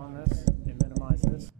on this and minimize this.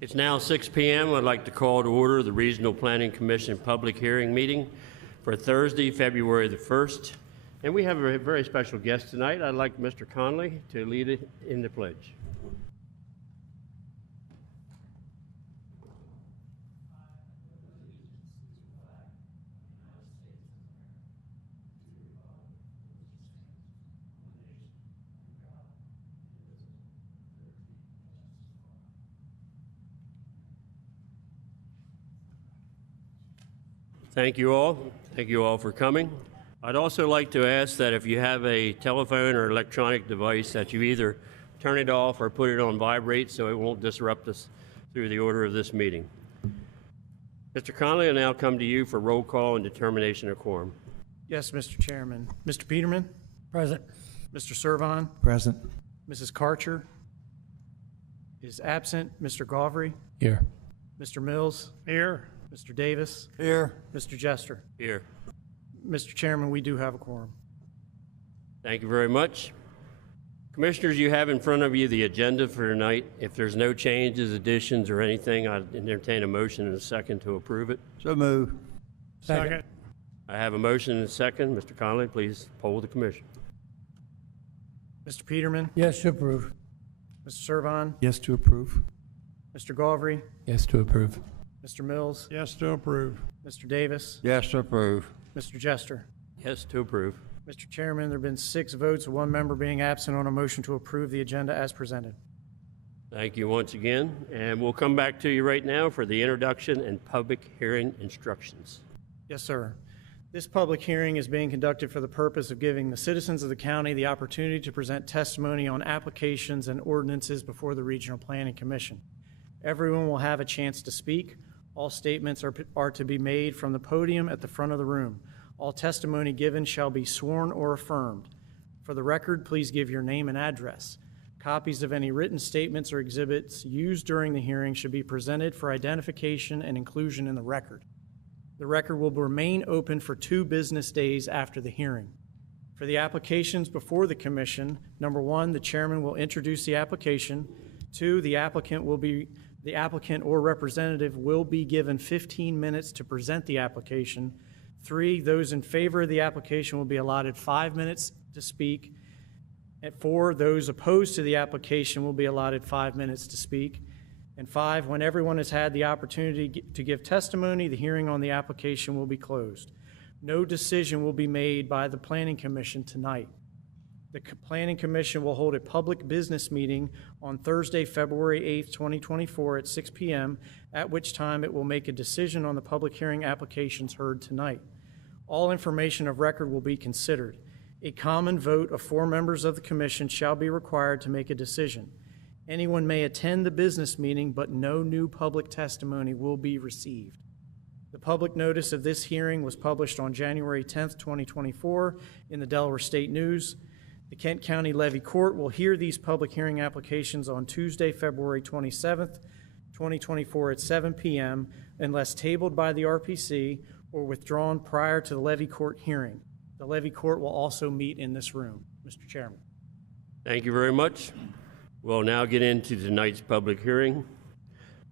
It's now 6 p.m. I'd like to call to order the Regional Planning Commission public hearing meeting for Thursday, February the 1st. And we have a very special guest tonight. I'd like Mr. Conley to lead it in the pledge. Thank you all. Thank you all for coming. I'd also like to ask that if you have a telephone or electronic device that you either turn it off or put it on vibrate so it won't disrupt us through the order of this meeting. Mr. Conley, I now come to you for roll call and determination of quorum. Yes, Mr. Chairman. Mr. Peterman? Present. Mr. Servon? Present. Mrs. Karcher is absent. Mr. Gauvery? Here. Mr. Mills? Here. Mr. Davis? Here. Mr. Jester? Here. Mr. Chairman, we do have a quorum. Thank you very much. Commissioners, you have in front of you the agenda for tonight. If there's no changes, additions, or anything, I'd entertain a motion and a second to approve it. So move. Second. I have a motion and a second. Mr. Conley, please poll the commission. Mr. Peterman? Yes to approve. Mr. Servon? Yes to approve. Mr. Gauvery? Yes to approve. Mr. Mills? Yes to approve. Mr. Davis? Yes to approve. Mr. Jester? Yes to approve. Mr. Chairman, there have been 6 votes, 1 member being absent on a motion to approve the agenda as presented. Thank you once again, and we'll come back to you right now for the introduction and public hearing instructions. Yes, sir. This public hearing is being conducted for the purpose of giving the citizens of the county the opportunity to present testimony on applications and ordinances before the Regional Planning Commission. Everyone will have a chance to speak. All statements are to be made from the podium at the front of the room. All testimony given shall be sworn or affirmed. For the record, please give your name and address. Copies of any written statements or exhibits used during the hearing should be presented for identification and inclusion in the record. The record will remain open for 2 business days after the hearing. For the applications before the commission, number 1, the chairman will introduce the application. 2, the applicant or representative will be given 15 minutes to present the application. 3, those in favor of the application will be allotted 5 minutes to speak. And 4, those opposed to the application will be allotted 5 minutes to speak. And 5, when everyone has had the opportunity to give testimony, the hearing on the application will be closed. No decision will be made by the Planning Commission tonight. The Planning Commission will hold a public business meeting on Thursday, February 8th, 2024 at 6 p.m., at which time it will make a decision on the public hearing applications heard tonight. All information of record will be considered. A common vote of 4 members of the commission shall be required to make a decision. Anyone may attend the business meeting, but no new public testimony will be received. The public notice of this hearing was published on January 10th, 2024 in the Delaware State News. The Kent County Levy Court will hear these public hearing applications on Tuesday, February 27th, 2024 at 7 p.m. unless tabled by the RPC or withdrawn prior to the Levy Court hearing. The Levy Court will also meet in this room. Mr. Chairman. Thank you very much. We'll now get into tonight's public hearing.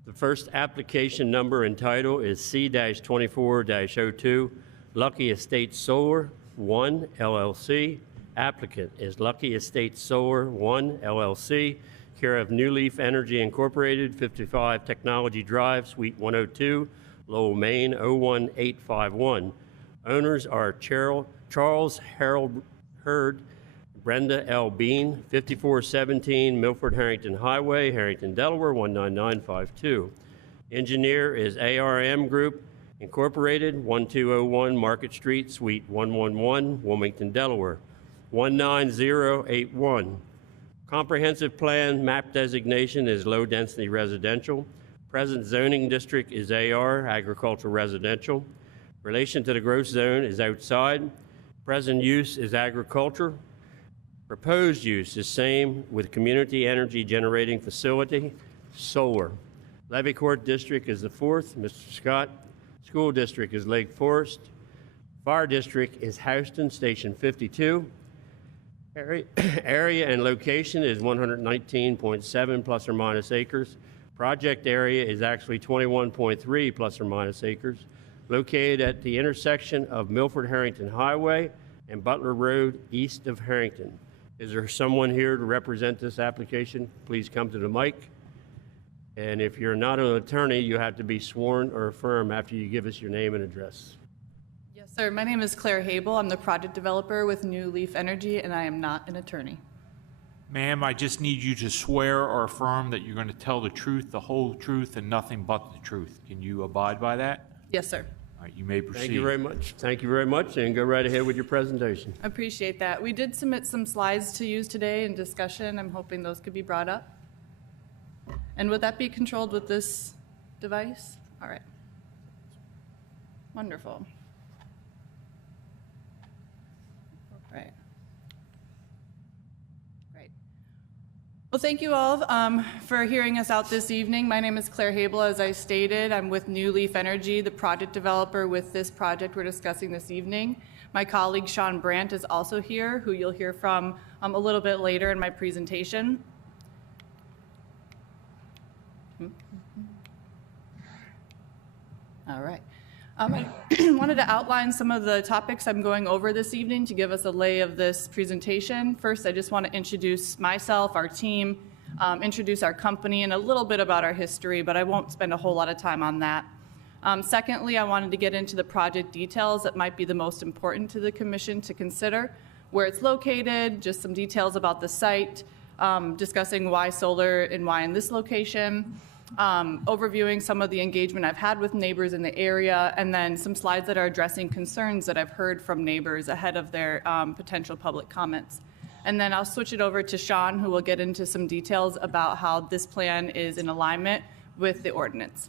The first application number and title is C-24-02, Lucky Estates Solar 1 LLC. Applicant is Lucky Estates Solar 1 LLC, care of New Leaf Energy Incorporated, 55 Technology Drive, Suite 102, Lowell, Maine 01851. Owners are Charles Harold Hurd, Brenda L. Bean, 5417 Milford Harrington Highway, Harrington, Delaware 19952. Engineer is ARM Group Incorporated, 1201 Market Street, Suite 111, Wilmington, Delaware 19081. Comprehensive plan map designation is low density residential. Present zoning district is AR, agricultural residential. Relation to the growth zone is outside. Present use is agriculture. Proposed use is same with community energy generating facility, solar. Levy Court District is the 4th, Mr. Scott. School District is Lake Forest. Fire District is Houston, Station 52. Area and location is 119.7 plus or minus acres. Project area is actually 21.3 plus or minus acres. Located at the intersection of Milford Harrington Highway and Butler Road east of Harrington. Is there someone here to represent this application? Please come to the mic. And if you're not an attorney, you have to be sworn or affirm after you give us your name and address. Yes, sir. My name is Claire Habel. I'm the project developer with New Leaf Energy, and I am not an attorney. Ma'am, I just need you to swear or affirm that you're going to tell the truth, the whole truth, and nothing but the truth. Can you abide by that? Yes, sir. All right, you may proceed. Thank you very much. Thank you very much, and go right ahead with your presentation. Appreciate that. We did submit some slides to use today in discussion. I'm hoping those could be brought up. And would that be controlled with this device? All right. Wonderful. Right. Great. Well, thank you all for hearing us out this evening. My name is Claire Habel, as I stated. I'm with New Leaf Energy, the project developer with this project we're discussing this evening. My colleague Sean Brandt is also here, who you'll hear from a little bit later in my presentation. All right. I wanted to outline some of the topics I'm going over this evening to give us a lay of this presentation. First, I just want to introduce myself, our team, introduce our company, and a little bit about our history, but I won't spend a whole lot of time on that. Secondly, I wanted to get into the project details that might be the most important to the Commission to consider, where it's located, just some details about the site, discussing why solar and why in this location, overviewing some of the engagement I've had with neighbors in the area, and then some slides that are addressing concerns that I've heard from neighbors ahead of their potential public comments. And then I'll switch it over to Sean, who will get into some details about how this plan is in alignment with the ordinance.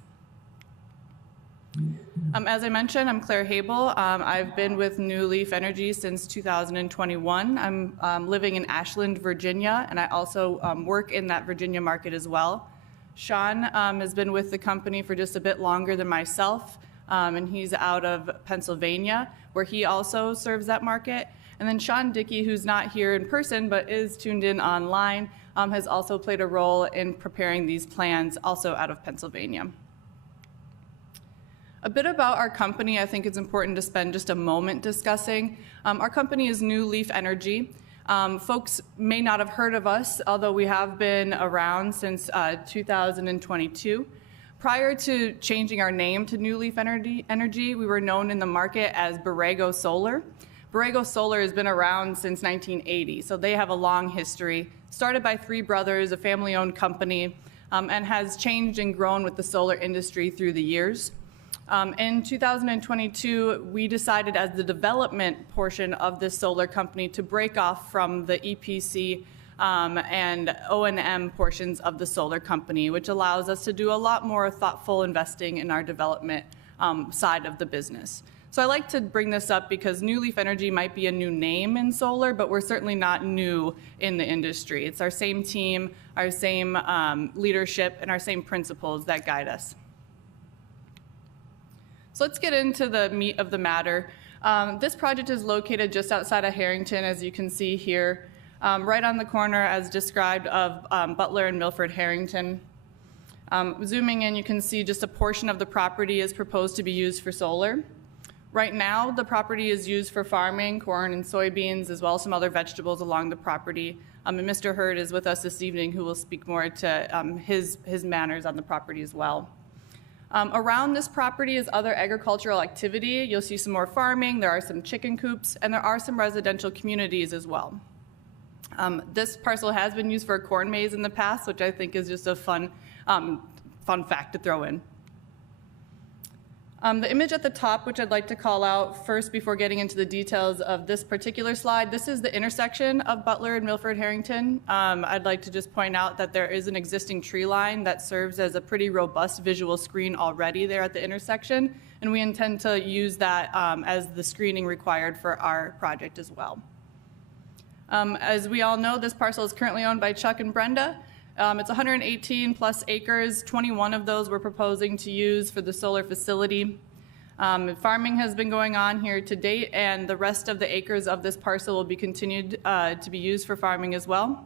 As I mentioned, I'm Claire Habel. I've been with New Leaf Energy since 2021. I'm living in Ashland, Virginia, and I also work in that Virginia market as well. Sean has been with the company for just a bit longer than myself, and he's out of Pennsylvania, where he also serves that market. And then Sean Dickey, who's not here in person but is tuned in online, has also played a role in preparing these plans, also out of Pennsylvania. A bit about our company, I think it's important to spend just a moment discussing. Our company is New Leaf Energy. Folks may not have heard of us, although we have been around since 2022. Prior to changing our name to New Leaf Energy, we were known in the market as Borrego Solar. Borrego Solar has been around since 1980, so they have a long history. Started by three brothers, a family-owned company, and has changed and grown with the solar industry through the years. In 2022, we decided as the development portion of this solar company to break off from the EPC and O&M portions of the solar company, which allows us to do a lot more thoughtful investing in our development side of the business. So I like to bring this up because New Leaf Energy might be a new name in solar, but we're certainly not new in the industry. It's our same team, our same leadership, and our same principles that guide us. So let's get into the meat of the matter. This project is located just outside of Harrington, as you can see here, right on the corner, as described, of Butler and Milford Harrington. Zooming in, you can see just a portion of the property is proposed to be used for solar. Right now, the property is used for farming, corn and soybeans, as well as some other vegetables along the property. And Mr. Hurd is with us this evening, who will speak more to his manners on the property as well. Around this property is other agricultural activity. You'll see some more farming, there are some chicken coops, and there are some residential communities as well. This parcel has been used for a corn maze in the past, which I think is just a fun fact to throw in. The image at the top, which I'd like to call out first before getting into the details of this particular slide, this is the intersection of Butler and Milford Harrington. I'd like to just point out that there is an existing tree line that serves as a pretty robust visual screen already there at the intersection, and we intend to use that as the screening required for our project as well. As we all know, this parcel is currently owned by Chuck and Brenda. It's 118 plus acres. 21 of those we're proposing to use for the solar facility. Farming has been going on here to date, and the rest of the acres of this parcel will be continued to be used for farming as well.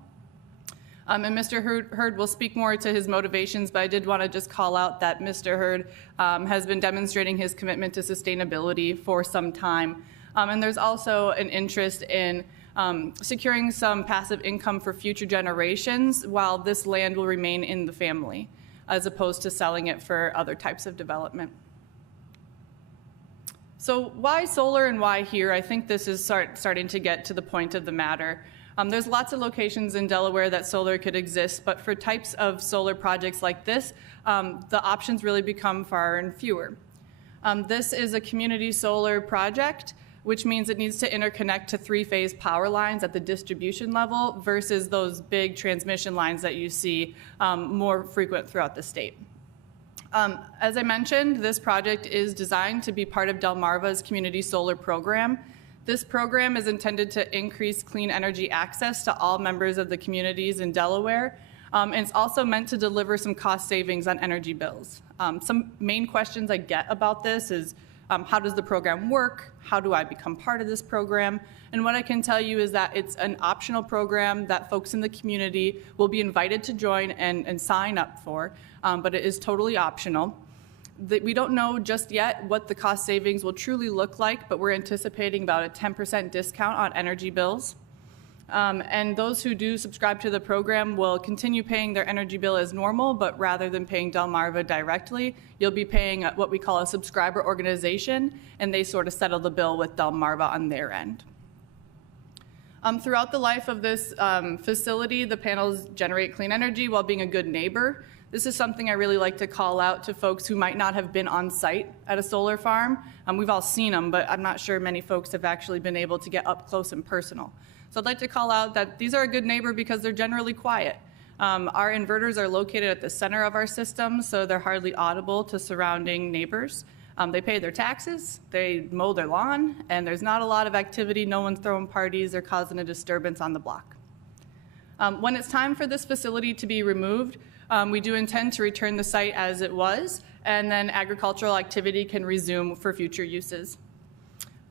And Mr. Hurd will speak more to his motivations, but I did want to just call out that Mr. Hurd has been demonstrating his commitment to sustainability for some time. And there's also an interest in securing some passive income for future generations while this land will remain in the family, as opposed to selling it for other types of development. So why solar and why here? I think this is starting to get to the point of the matter. There's lots of locations in Delaware that solar could exist, but for types of solar projects like this, the options really become far and fewer. This is a community solar project, which means it needs to interconnect to three-phase power lines at the distribution level versus those big transmission lines that you see more frequent throughout the state. As I mentioned, this project is designed to be part of Delmarva's community solar program. This program is intended to increase clean energy access to all members of the communities in Delaware, and it's also meant to deliver some cost savings on energy bills. Some main questions I get about this is, how does the program work? How do I become part of this program? And what I can tell you is that it's an optional program that folks in the community will be invited to join and sign up for, but it is totally optional. We don't know just yet what the cost savings will truly look like, but we're anticipating about a 10% discount on energy bills. And those who do subscribe to the program will continue paying their energy bill as normal, but rather than paying Delmarva directly, you'll be paying what we call a subscriber organization, and they sort of settle the bill with Delmarva on their end. Throughout the life of this facility, the panels generate clean energy while being a good neighbor. This is something I really like to call out to folks who might not have been on site at a solar farm. We've all seen them, but I'm not sure many folks have actually been able to get up close and personal. So I'd like to call out that these are a good neighbor because they're generally quiet. Our inverters are located at the center of our system, so they're hardly audible to surrounding neighbors. They pay their taxes, they mow their lawn, and there's not a lot of activity. No one's throwing parties or causing a disturbance on the block. When it's time for this facility to be removed, we do intend to return the site as it was, and then agricultural activity can resume for future uses.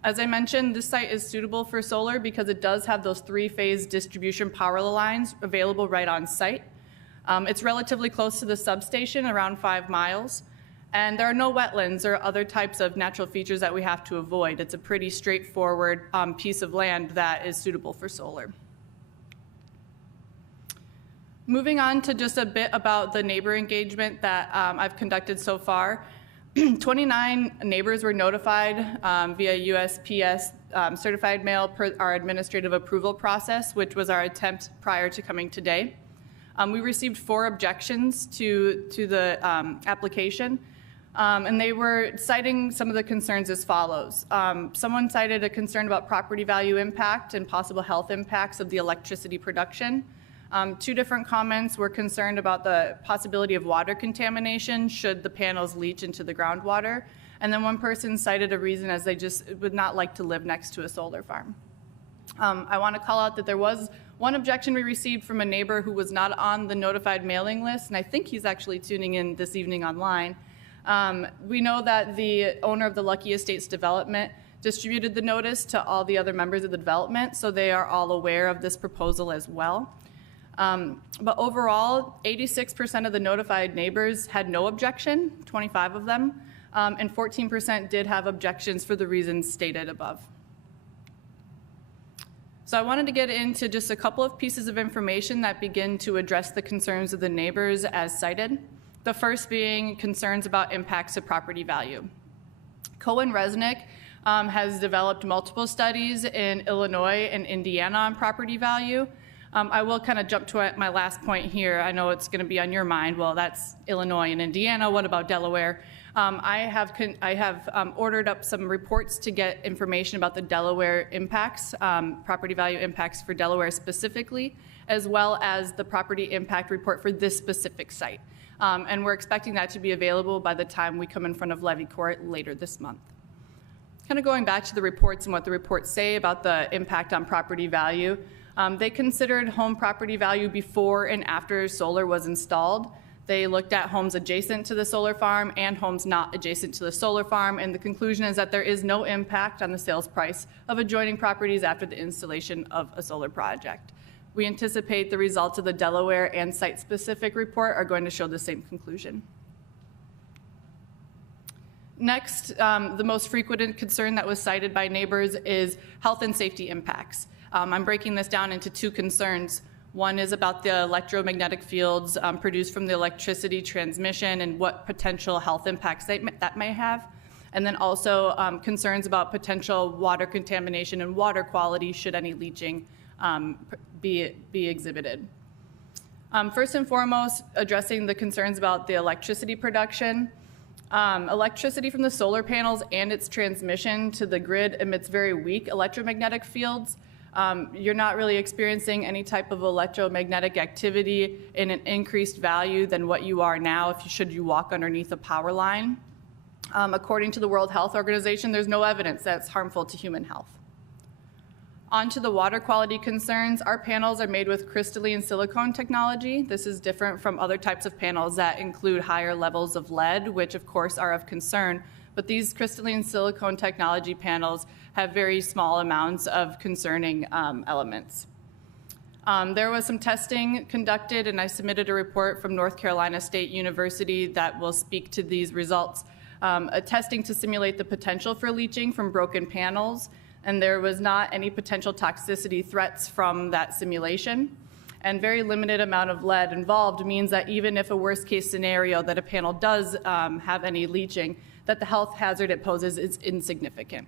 As I mentioned, this site is suitable for solar because it does have those three-phase distribution power lines available right on site. It's relatively close to the substation, around 5 miles, and there are no wetlands or other types of natural features that we have to avoid. It's a pretty straightforward piece of land that is suitable for solar. Moving on to just a bit about the neighbor engagement that I've conducted so far. 29 neighbors were notified via USPS certified mail per our administrative approval process, which was our attempt prior to coming today. We received 4 objections to the application, and they were citing some of the concerns as follows. Someone cited a concern about property value impact and possible health impacts of the electricity production. Two different comments were concerned about the possibility of water contamination should the panels leach into the groundwater. And then one person cited a reason as they just would not like to live next to a solar farm. I want to call out that there was one objection we received from a neighbor who was not on the notified mailing list, and I think he's actually tuning in this evening online. We know that the owner of the Lucky Estates development distributed the notice to all the other members of the development, so they are all aware of this proposal as well. But overall, 86% of the notified neighbors had no objection, 25 of them, and 14% did have objections for the reasons stated above. So I wanted to get into just a couple of pieces of information that begin to address the concerns of the neighbors as cited. The first being concerns about impacts to property value. Cohen Resnick has developed multiple studies in Illinois and Indiana on property value. I will kind of jump to my last point here. I know it's going to be on your mind. Well, that's Illinois and Indiana. What about Delaware? I have ordered up some reports to get information about the Delaware impacts, property value impacts for Delaware specifically, as well as the property impact report for this specific site. And we're expecting that to be available by the time we come in front of levy court later this month. Kind of going back to the reports and what the reports say about the impact on property value, they considered home property value before and after solar was installed. They looked at homes adjacent to the solar farm and homes not adjacent to the solar farm, and the conclusion is that there is no impact on the sales price of adjoining properties after the installation of a solar project. We anticipate the results of the Delaware and site-specific report are going to show the same conclusion. Next, the most frequent concern that was cited by neighbors is health and safety impacts. I'm breaking this down into two concerns. One is about the electromagnetic fields produced from the electricity transmission and what potential health impacts that may have. And then also concerns about potential water contamination and water quality should any leaching be exhibited. First and foremost, addressing the concerns about the electricity production. Electricity from the solar panels and its transmission to the grid emits very weak electromagnetic fields. You're not really experiencing any type of electromagnetic activity in an increased value than what you are now should you walk underneath a power line. According to the World Health Organization, there's no evidence that it's harmful to human health. On to the water quality concerns. Our panels are made with crystalline silicone technology. This is different from other types of panels that include higher levels of lead, which of course are of concern. But these crystalline silicone technology panels have very small amounts of concerning elements. There was some testing conducted, and I submitted a report from North Carolina State University that will speak to these results. A testing to simulate the potential for leaching from broken panels, and there was not any potential toxicity threats from that simulation. And very limited amount of lead involved means that even if a worst case scenario that a panel does have any leaching, that the health hazard it poses is insignificant.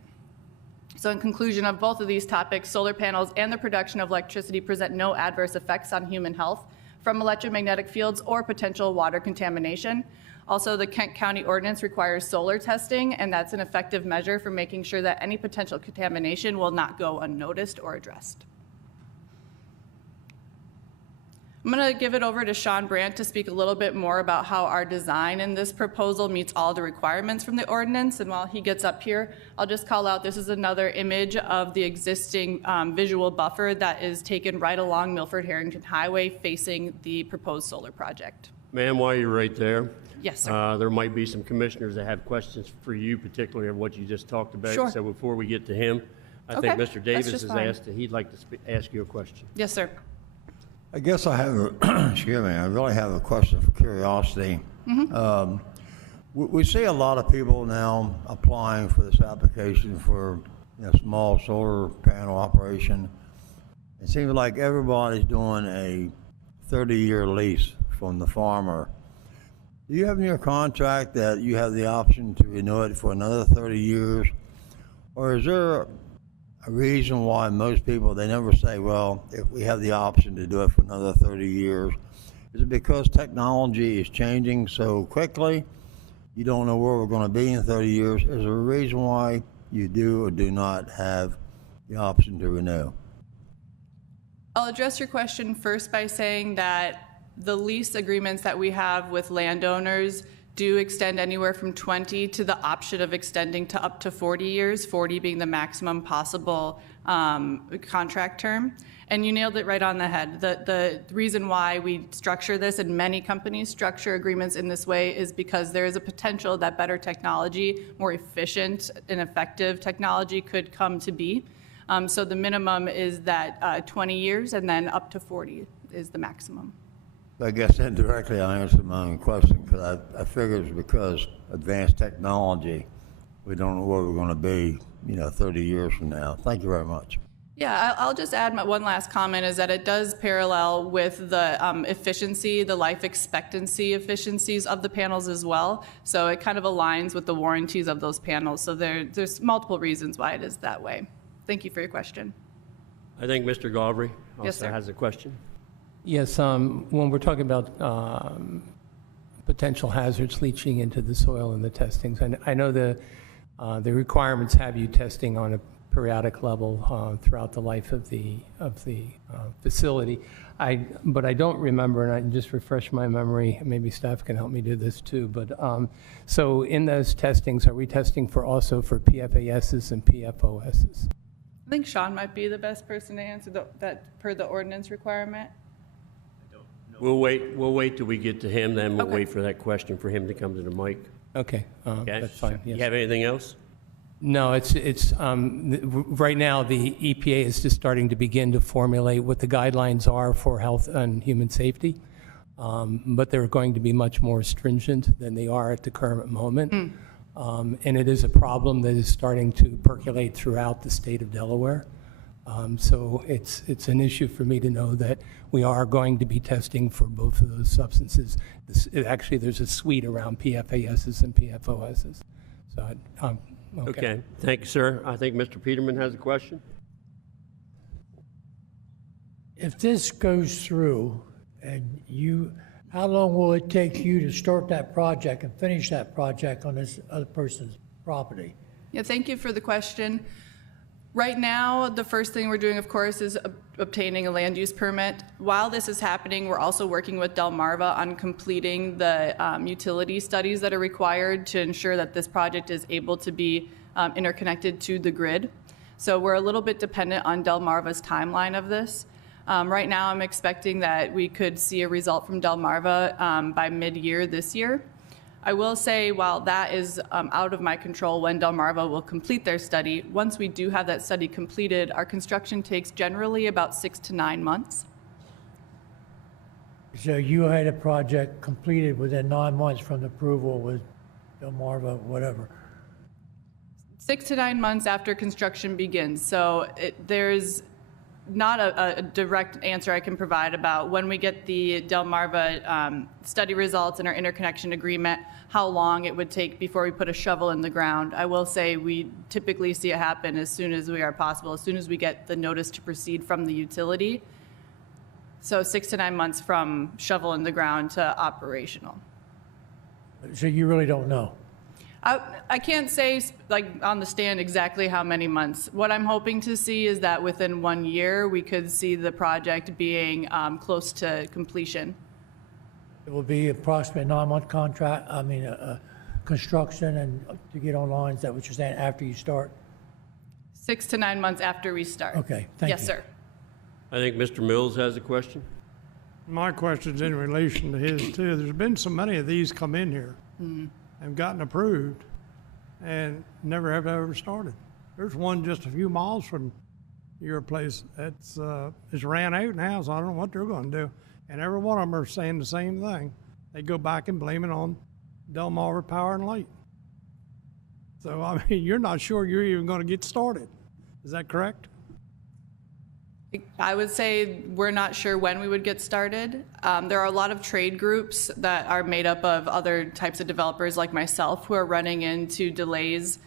So in conclusion of both of these topics, solar panels and the production of electricity present no adverse effects on human health from electromagnetic fields or potential water contamination. Also, the Kent County ordinance requires solar testing, and that's an effective measure for making sure that any potential contamination will not go unnoticed or addressed. I'm going to give it over to Sean Brandt to speak a little bit more about how our design in this proposal meets all the requirements from the ordinance. And while he gets up here, I'll just call out this is another image of the existing visual buffer that is taken right along Milford-Harrington Highway facing the proposed solar project. Ma'am, while you're right there, Yes, sir. there might be some commissioners that have questions for you, particularly of what you just talked about. Sure. So before we get to him, I Okay, think Mr. Davis just has fine. asked that he'd like to ask you a question. Yes, sir. I guess I have a, excuse me, I really have a question for curiosity. We see a lot of people now applying for this application for small solar panel operation. It seems like everybody's doing a 30-year lease from the farmer. Do you have in your contract that you have the option to renew it for another 30 years? Or is there a reason why most people, they never say, well, if we have the option to do it for another 30 years, is it because technology is changing so quickly, you don't know where we're going to be in 30 years? Is there a reason why you do or do not have the option to renew? I'll address your question first by saying that the lease agreements that we have with landowners do extend anywhere from 20 to the option of extending to up to 40 years, 40 being the maximum possible contract term. And you nailed it right on the head. The reason why we structure this, and many companies structure agreements in this way, is because there is a potential that better technology, more efficient and effective technology could come to be. So the minimum is that 20 years, and then up to 40 is the maximum. I guess indirectly I answered my own question, because I figure it's because advanced technology, we don't know where we're going to be, 30 years from now. Thank you very much. Yeah, I'll just add one last comment, is that it does parallel with the efficiency, the life expectancy efficiencies of the panels as well. So it kind of aligns with the warranties of those panels. So there's multiple reasons why it is that way. Thank you for your question. I think Mr. Galbraith Yes, also sir. has a question. Yes, when we're talking about potential hazards leaching into the soil in the testings, and I know the requirements have you testing on a periodic level throughout the life of the facility. But I don't remember, and I can just refresh my memory. Maybe staff can help me do this too. But so in those testings, are we testing also for PFASs and PFOSs? I think Sean might be the best person to answer that per the ordinance requirement. We'll wait till we get to him, then we'll Okay. wait for that question for him to come to the mic. Okay, Okay? that's fine. You Yes. have anything else? No, right now, the EPA is just starting to begin to formulate what the guidelines are for health and human safety, but they're going to be much more stringent than they are at the current moment. And it is a problem that is starting to percolate throughout the state of Delaware. So it's an issue for me to know that we are going to be testing for both of those substances. Actually, there's a suite around PFASs and PFOSs. So, Okay, thank you, sir. I think Mr. Peterman has a question. If this goes through and how long will it take you to start that project and finish that project on this other person's property? Yeah, thank you for the question. Right now, the first thing we're doing, of course, is obtaining a land use permit. While this is happening, we're also working with Delmarva on completing the utility studies that are required to ensure that this project is able to be interconnected to the grid. So we're a little bit dependent on Delmarva's timeline of this. Right now, I'm expecting that we could see a result from Delmarva by mid-year this year. I will say, while that is out of my control when Delmarva will complete their study, once we do have that study completed, our construction takes generally about 6 to 9 months. So you had a project completed within 9 months from the approval with Delmarva, whatever. 6 to 9 months after construction begins. So there's not a direct answer I can provide about when we get the Delmarva study results and our interconnection agreement, how long it would take before we put a shovel in the ground. I will say we typically see it happen as soon as we are possible, as soon as we get the notice to proceed from the utility. So 6 to 9 months from shovel in the ground to operational. So you really don't know? I can't say like on the stand exactly how many months. What I'm hoping to see is that within 1 year, we could see the project being close to completion. It will be approximately a 9-month contract, construction and to get online, is that what you're saying, after you start? 6 to 9 months after we start. Okay, thank you. Yes, sir. I think Mr. Mills has a question. My question's in relation to his too. There's been so many of these come in here and gotten approved and never have ever started. There's one just a few miles from your place that's it's ran out now, so I don't know what they're going to do. And every one of them are saying the same thing. They go back and blame it on Delmarva Power and Light. So I mean, you're not sure you're even going to get started. Is that correct? I would say we're not sure when we would get started. There are a lot of trade groups that are made up of other types of developers like myself who are running into delays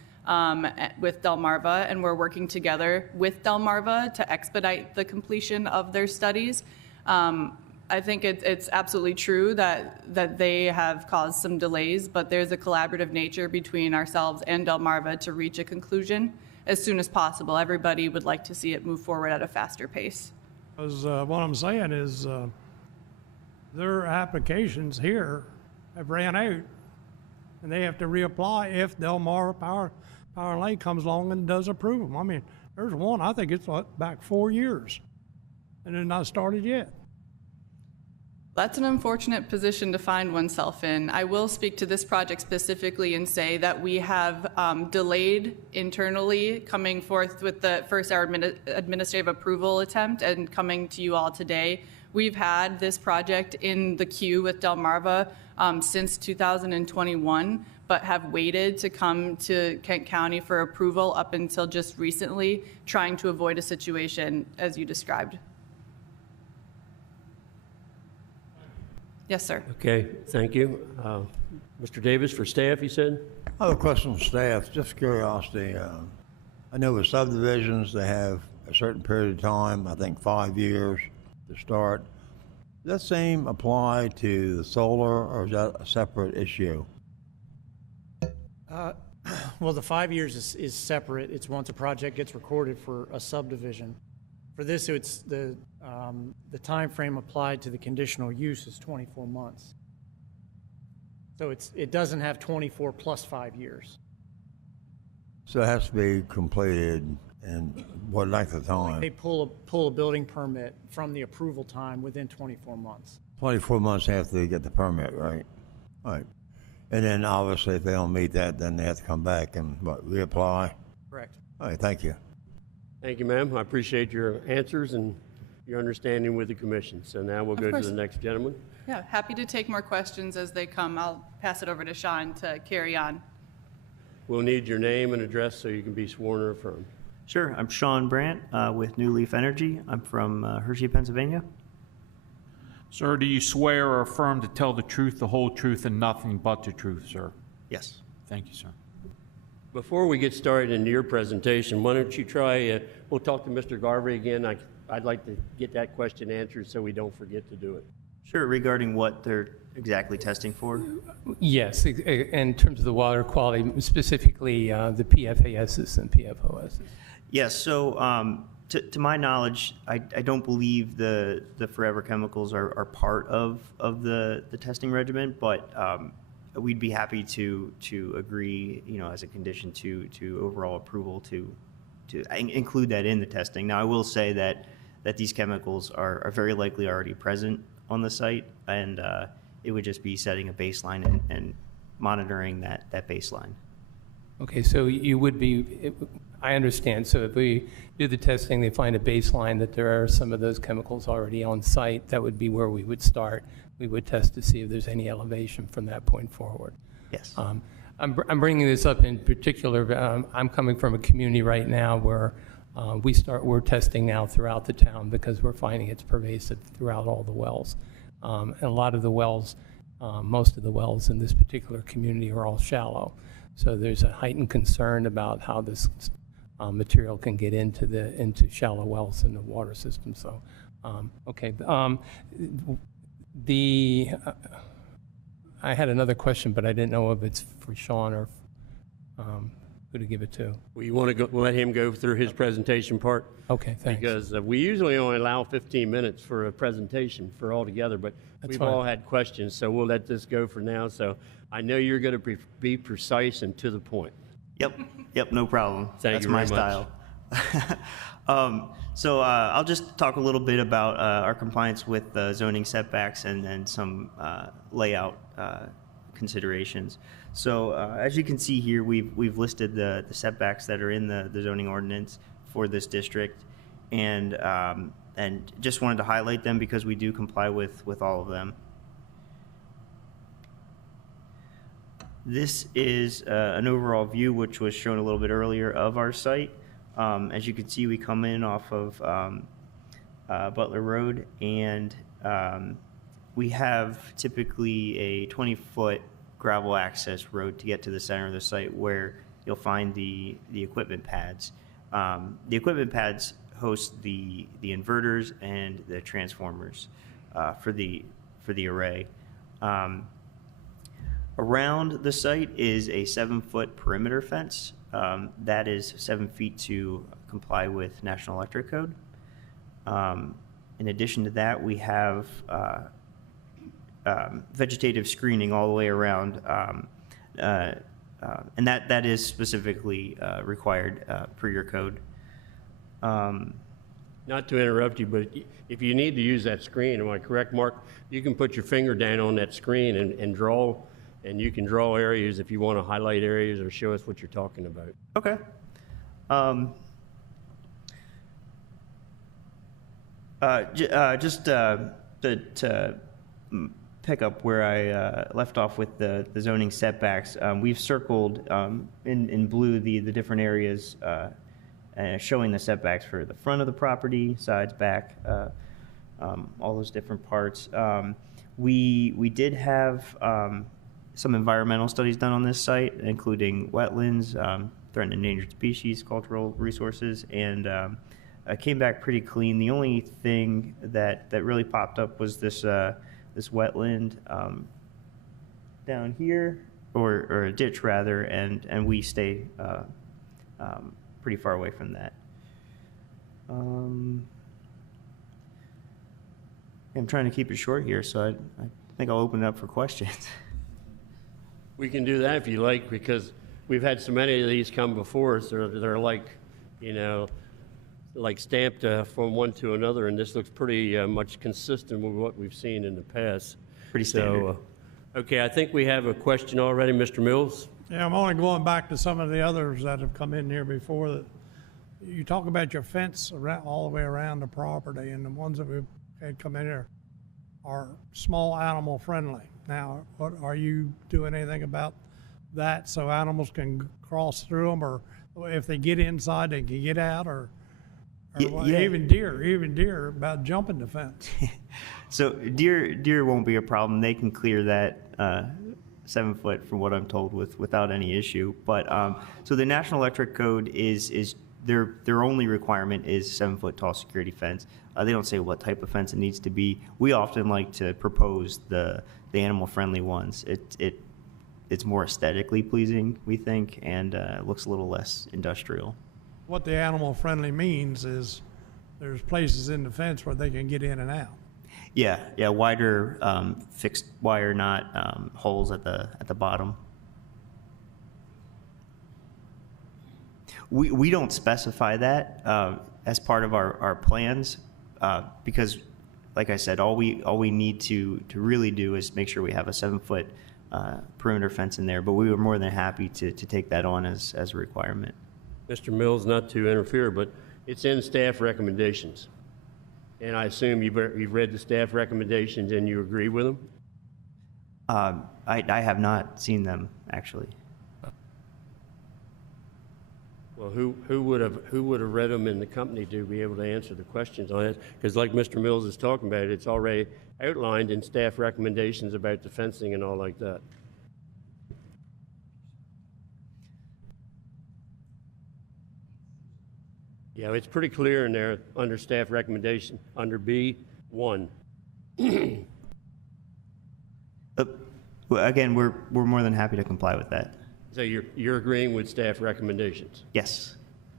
with Delmarva, and we're working together with Delmarva to expedite the completion of their studies. I think it's absolutely true that they have caused some delays, but there's a collaborative nature between ourselves and Delmarva to reach a conclusion as soon as possible. Everybody would like to see it move forward at a faster pace. Because what I'm saying is their applications here have ran out, and they have to reapply if Delmarva Power and Light comes along and does approve them. I mean, there's one, I think it's back 4 years, and they're not started yet. That's an unfortunate position to find oneself in. I will speak to this project specifically and say that we have delayed internally coming forth with the first our administrative approval attempt and coming to you all today. We've had this project in the queue with Delmarva since 2021, but have waited to come to Kent County for approval up until just recently, trying to avoid a situation as you described. Yes, sir. Okay, thank you. Mr. Davis, for staff, you said? I have a question for staff, just curiosity. I know with subdivisions, they have a certain period of time, I think 5 years to start. Does that same apply to the solar, or is that a separate issue? Well, the 5 years is separate. It's once a project gets recorded for a subdivision. For this, it's the time frame applied to the conditional use is 24 months. So it doesn't have 24 plus 5 years. So it has to be completed in what length of time? They pull a building permit from the approval time within 24 months. 24 months after they get the permit, right? All right. And then obviously if they don't meet that, then they have to come back and reapply? Correct. All right, thank you. Thank you, ma'am. I appreciate your answers and your understanding with the commission. So now we'll go to the next gentleman. Yeah, happy to take more questions as they come. I'll pass it over to Sean to carry on. We'll need your name and address so you can be sworn or affirmed. Sure. I'm Sean Brandt with New Leaf Energy. I'm from Hershey, Pennsylvania. Sir, do you swear or affirm to tell the truth, the whole truth, and nothing but the truth, sir? Yes. Thank you, sir. Before we get started into your presentation, why don't you try, we'll talk to Mr. Garvey again. I'd like to get that question answered so we don't forget to do it. Sure. Regarding what they're exactly testing for? Yes, in terms of the water quality, specifically the PFASs and PFOSs. Yes. So to my knowledge, I don't believe the forever chemicals are part of the testing regimen, but we'd be happy to agree, as a condition to overall approval to include that in the testing. Now, I will say that these chemicals are very likely already present on the site, and it would just be setting a baseline and monitoring that baseline. Okay, so you would be, I understand, so if we do the testing, they find a baseline that there are some of those chemicals already on site, that would be where we would start. We would test to see if there's any elevation from that point forward. Yes. I'm bringing this up in particular, I'm coming from a community right now where we're testing now throughout the town because we're finding it's pervasive throughout all the wells. And a lot of the wells, most of the wells in this particular community are all shallow. So there's a heightened concern about how this material can get into shallow wells in the water system. So, okay. I had another question, but I didn't know if it's for Sean or who to give it to. Well, you want to let him go through his presentation part? Okay, thanks. Because we usually only allow 15 minutes for a presentation for all together, but That's we've fine. all had questions, so we'll let this go for now. So I know you're going to be precise and to the point. Yep, no problem. Thank That's you my very style. So I'll just talk a little bit about our compliance with zoning setbacks and then some layout considerations. So as you can see here, we've listed the setbacks that are in the zoning ordinance for this district, and just wanted to highlight them because we do comply with all of them. This is an overall view, which was shown a little bit earlier, of our site. As you can see, we come in off of Butler Road, and we have typically a 20-foot gravel access road to get to the center of the site where you'll find the equipment pads. The equipment pads host the inverters and the transformers for the array. Around the site is a 7-foot perimeter fence. That is 7 feet to comply with National Electric Code. In addition to that, we have vegetative screening all the way around, and that is specifically required per your code. Not to interrupt you, but if you need to use that screen, am I correct, Mark? You can put your finger down on that screen and draw, and you can draw areas if you want to highlight areas or show us what you're talking about. Okay. Just to pick up where I left off with the zoning setbacks, we've circled in blue the different areas showing the setbacks for the front of the property, sides, back, all those different parts. We did have some environmental studies done on this site, including wetlands, threatened endangered species, cultural resources, and came back pretty clean. The only thing that really popped up was this wetland down here, or a ditch rather, and we stay pretty far away from that. I'm trying to keep it short here, so I think I'll open it up for questions. We can do that if you like, because we've had so many of these come before us. They're like, you know, like stamped from one to another, and this looks pretty much consistent with what we've seen in the past. Pretty standard. So, okay, I think we have a question already, Mr. Mills. Yeah, I'm only going back to some of the others that have come in here before. That you talk about your fence around, all the way around the property, and the ones that we've had come in here are small animal friendly. Now, what are you doing anything about that so animals can cross through them, or if they get inside, they can get out, or Yeah. even deer about jumping the fence? So deer won't be a problem. They can clear that 7 foot, from what I'm told, without any issue. But so the National Electric Code is their only requirement is 7 foot tall security fence. They don't say what type of fence it needs to be. We often like to propose the animal friendly ones. It's more aesthetically pleasing, we think, and looks a little less industrial. What the animal friendly means is there's places in the fence where they can get in and out. Yeah, wider fixed wire, not holes at the bottom. We don't specify that as part of our plans because, like I said, all we need to really do is make sure we have a 7 foot perimeter fence in there. But we were more than happy to take that on as a requirement. Mr. Mills, not to interfere, but it's in staff recommendations. And I assume you've read the staff recommendations and you agree with them? I have not seen them, actually. Well, who would have read them in the company to be able to answer the questions on it? Because like Mr. Mills is talking about, it's already outlined in staff recommendations about the fencing and all like that. Yeah, it's pretty clear in there under staff recommendation, under B1. Well, again, we're more than happy to comply with that. So you're agreeing with staff recommendations? Yes.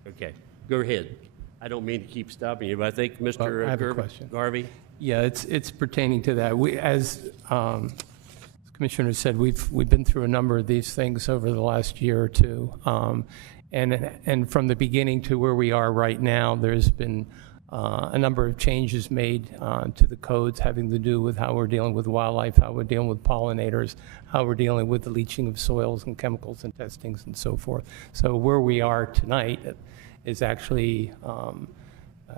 Okay, go ahead. I don't mean to keep stopping you, but I think Mr. I have a question. Garvey? Yeah, it's pertaining to that. As Commissioner said, we've been through a number of these things over the last year or two. And from the beginning to where we are right now, there's been a number of changes made to the codes having to do with how we're dealing with wildlife, how we're dealing with pollinators, how we're dealing with the leaching of soils and chemicals and testings and so forth. So where we are tonight is actually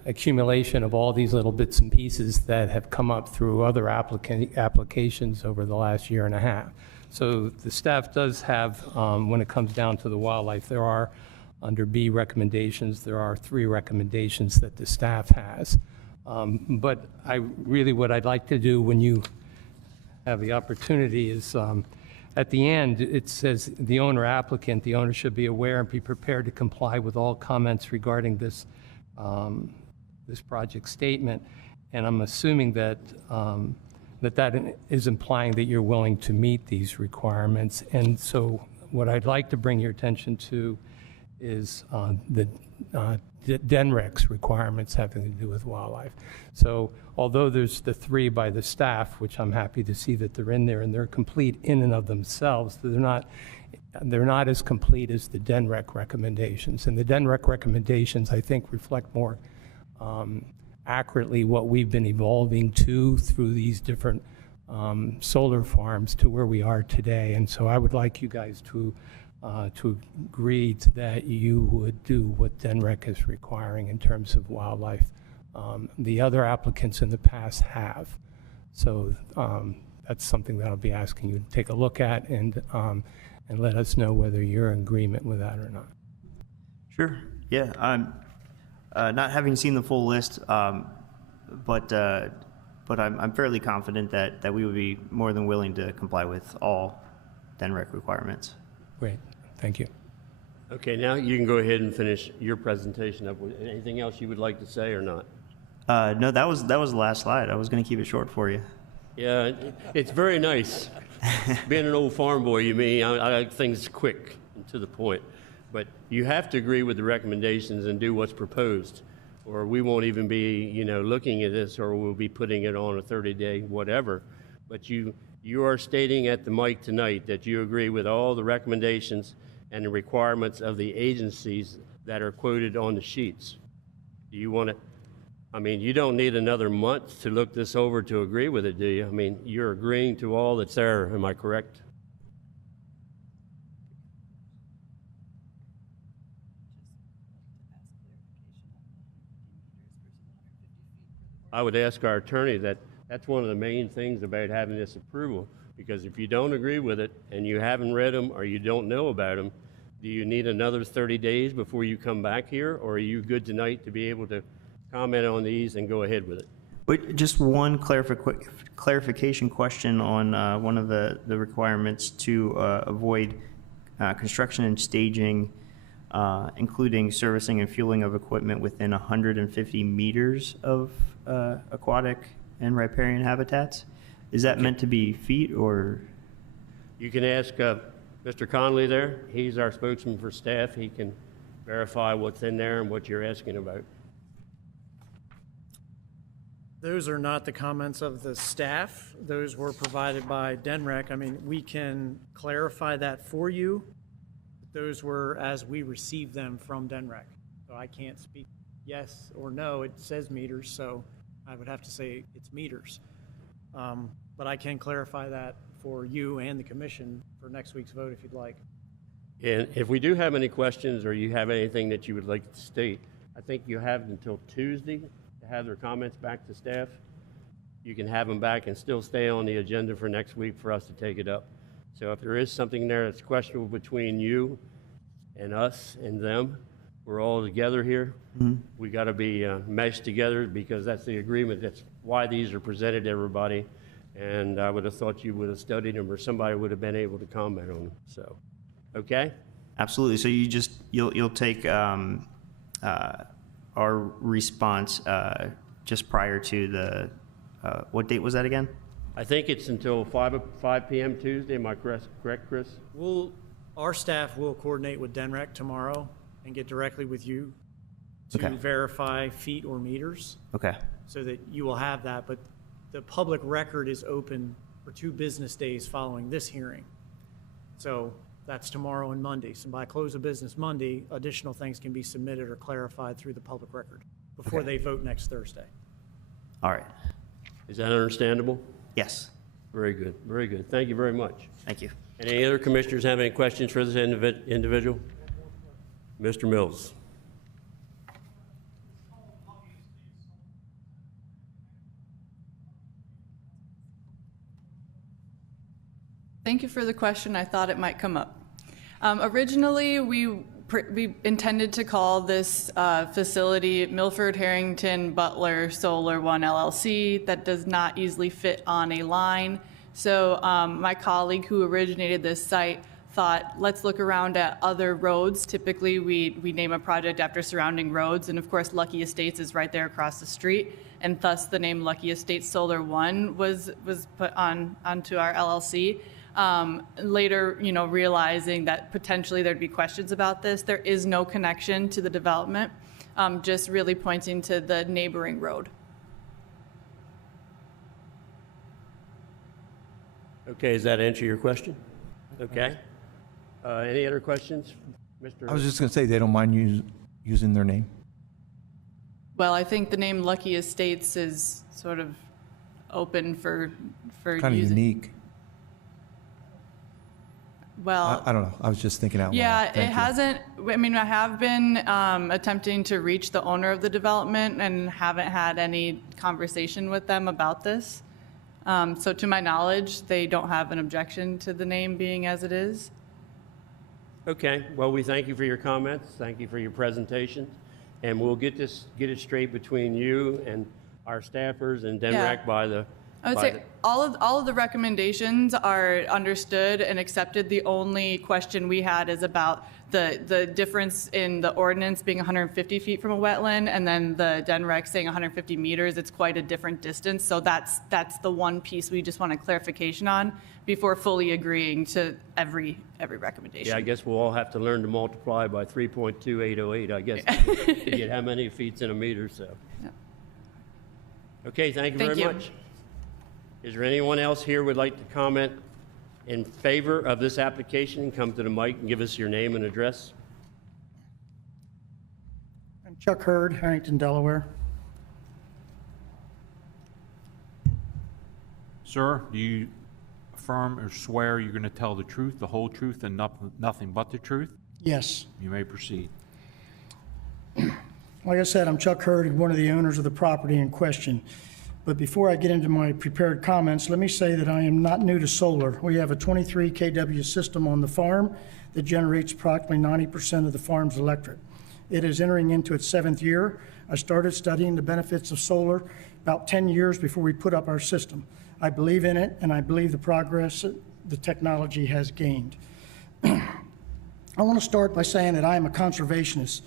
accumulation of all these little bits and pieces that have come up through other applications over the last year and a half. So the staff does have, when it comes down to the wildlife, there are, under B recommendations, there are 3 recommendations that the staff has. But what I'd like to do when you have the opportunity is, at the end, it says the owner applicant, the owner should be aware and be prepared to comply with all comments regarding this, this project statement. And I'm assuming that that is implying that you're willing to meet these requirements. And so what I'd like to bring your attention to is the DNREC's requirements having to do with wildlife. So although there's the 3 by the staff, which I'm happy to see that they're in there and they're complete in and of themselves, they're not as complete as the DNREC recommendations. And the DNREC recommendations, I think, reflect more accurately what we've been evolving to through these different solar farms to where we are today. And so I would like you guys to agree that you would do what DNREC is requiring in terms of wildlife. The other applicants in the past have. So that's something that I'll be asking you to take a look at and let us know whether you're in agreement with that or not. Sure. Yeah. Not having seen the full list, but I'm fairly confident that we would be more than willing to comply with all DNREC requirements. Great. Thank you. Okay, now you can go ahead and finish your presentation up with anything else you would like to say or not. No, that was the last slide. I was going to keep it short for you. Yeah, it's very nice. Being an old farm boy, you mean, I like things quick and to the point. But you have to agree with the recommendations and do what's proposed, or we won't even be, looking at this, or we'll be putting it on a 30-day whatever. But you are stating at the mic tonight that you agree with all the recommendations and the requirements of the agencies that are quoted on the sheets. Do you want to? I mean, you don't need another month to look this over to agree with it, do you? I mean, you're agreeing to all that's there, am I correct? I would ask our attorney that's one of the main things about having this approval, because if you don't agree with it and you haven't read them or you don't know about them, do you need another 30 days before you come back here, or are you good tonight to be able to comment on these and go ahead with it? But just one clarification question on one of the requirements to avoid construction and staging, including servicing and fueling of equipment within 150 meters of aquatic and riparian habitats. Is that meant to be feet or? You can ask Mr. Conley there. He's our spokesman for staff. He can verify what's in there and what you're asking about. Those are not the comments of the staff. Those were provided by DNREC. I mean, we can clarify that for you. Those were as we received them from DNREC. So I can't speak yes or no. It says meters, so I would have to say it's meters. But I can clarify that for you and the commission for next week's vote if you'd like. And if we do have any questions or you have anything that you would like to state, I think you have until Tuesday to have their comments back to staff. You can have them back and still stay on the agenda for next week for us to take it up. So if there is something there that's questionable between you and us and them, we're all together here. Mm-hmm. We got to be meshed together because that's the agreement. That's why these are presented to everybody. And I would have thought you would have studied them or somebody would have been able to comment on them. So, okay? Absolutely. So you'll take our response just prior to the, what date was that again? I think it's until 5 p.m. Tuesday. Am I correct, Chris? Our staff will coordinate with DNREC tomorrow and get directly with you to Okay. verify feet or meters Okay. so that you will have that. But the public record is open for 2 business days following this hearing. So that's tomorrow and Monday. So by close of business Monday, additional things can be submitted or clarified through the public record before Okay. they vote next Thursday. All right. Is that understandable? Yes. Very good. Very good. Thank you very much. Thank you. Any other commissioners have any questions for this individual? Mr. Mills. Thank you for the question. I thought it might come up. Originally, we intended to call this facility Milford Harrington Butler Solar One LLC. That does not easily fit on a line. So my colleague who originated this site thought, let's look around at other roads. Typically, we name a project after surrounding roads, and of course, Lucky Estates is right there across the street, and thus the name Lucky Estates Solar One was put onto our LLC. Later, realizing that potentially there'd be questions about this, there is no connection to the development, just really pointing to the neighboring road. Okay, does that answer your question? Okay. Any other questions, Mr.? I was just going to say, they don't mind using their name? Well, I think the name Lucky Estates is sort of open for Kind of using. unique. Well, I don't know. I was just thinking out loud. yeah, Thank it you. hasn't, I have been attempting to reach the owner of the development and haven't had any conversation with them about this. So to my knowledge, they don't have an objection to the name being as it is. Okay, well, we thank you for your comments, thank you for your presentation, and we'll get it straight between you and our staffers and DENRAC by the... I would say all of the recommendations are understood and accepted. The only question we had is about the difference in the ordinance being 150 feet from a wetland and then the DENREC saying 150 meters. It's quite a different distance. So that's the one piece we just want a clarification on before fully agreeing to every recommendation. Yeah, I guess we'll all have to learn to multiply by 3.2808, I guess, to get how many feet's in a meter, so. Yeah. Okay, thank you very Thank you. much. Is there anyone else here who would like to comment in favor of this application? Come to the mic and give us your name and address. I'm Chuck Hurd, Harrington, Delaware. Sir, do you affirm or swear you're going to tell the truth, the whole truth, and nothing but the truth? Yes. You may proceed. Like I said, I'm Chuck Hurd, one of the owners of the property in question. But before I get into my prepared comments, let me say that I am not new to solar. We have a 23 kW system on the farm that generates approximately 90% of the farm's electric. It is entering into its 7th year. I started studying the benefits of solar about 10 years before we put up our system. I believe in it, and I believe the progress the technology has gained. I want to start by saying that I am a conservationist.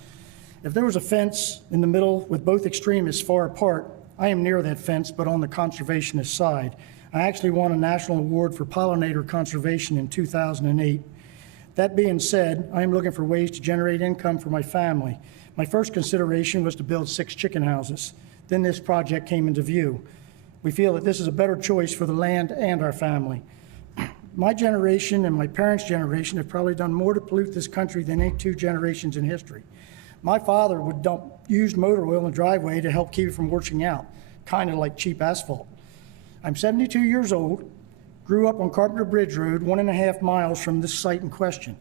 If there was a fence in the middle with both extremists far apart, I am near that fence, but on the conservationist side. I actually won a national award for pollinator conservation in 2008. That being said, I am looking for ways to generate income for my family. My first consideration was to build 6 chicken houses. Then this project came into view. We feel that this is a better choice for the land and our family. My generation and my parents' generation have probably done more to pollute this country than any 2 generations in history. My father would dump used motor oil in the driveway to help keep it from washing out, kind of like cheap asphalt. I'm 72 years old, grew up on Carpenter Bridge Road, 1.5 miles from this site in question.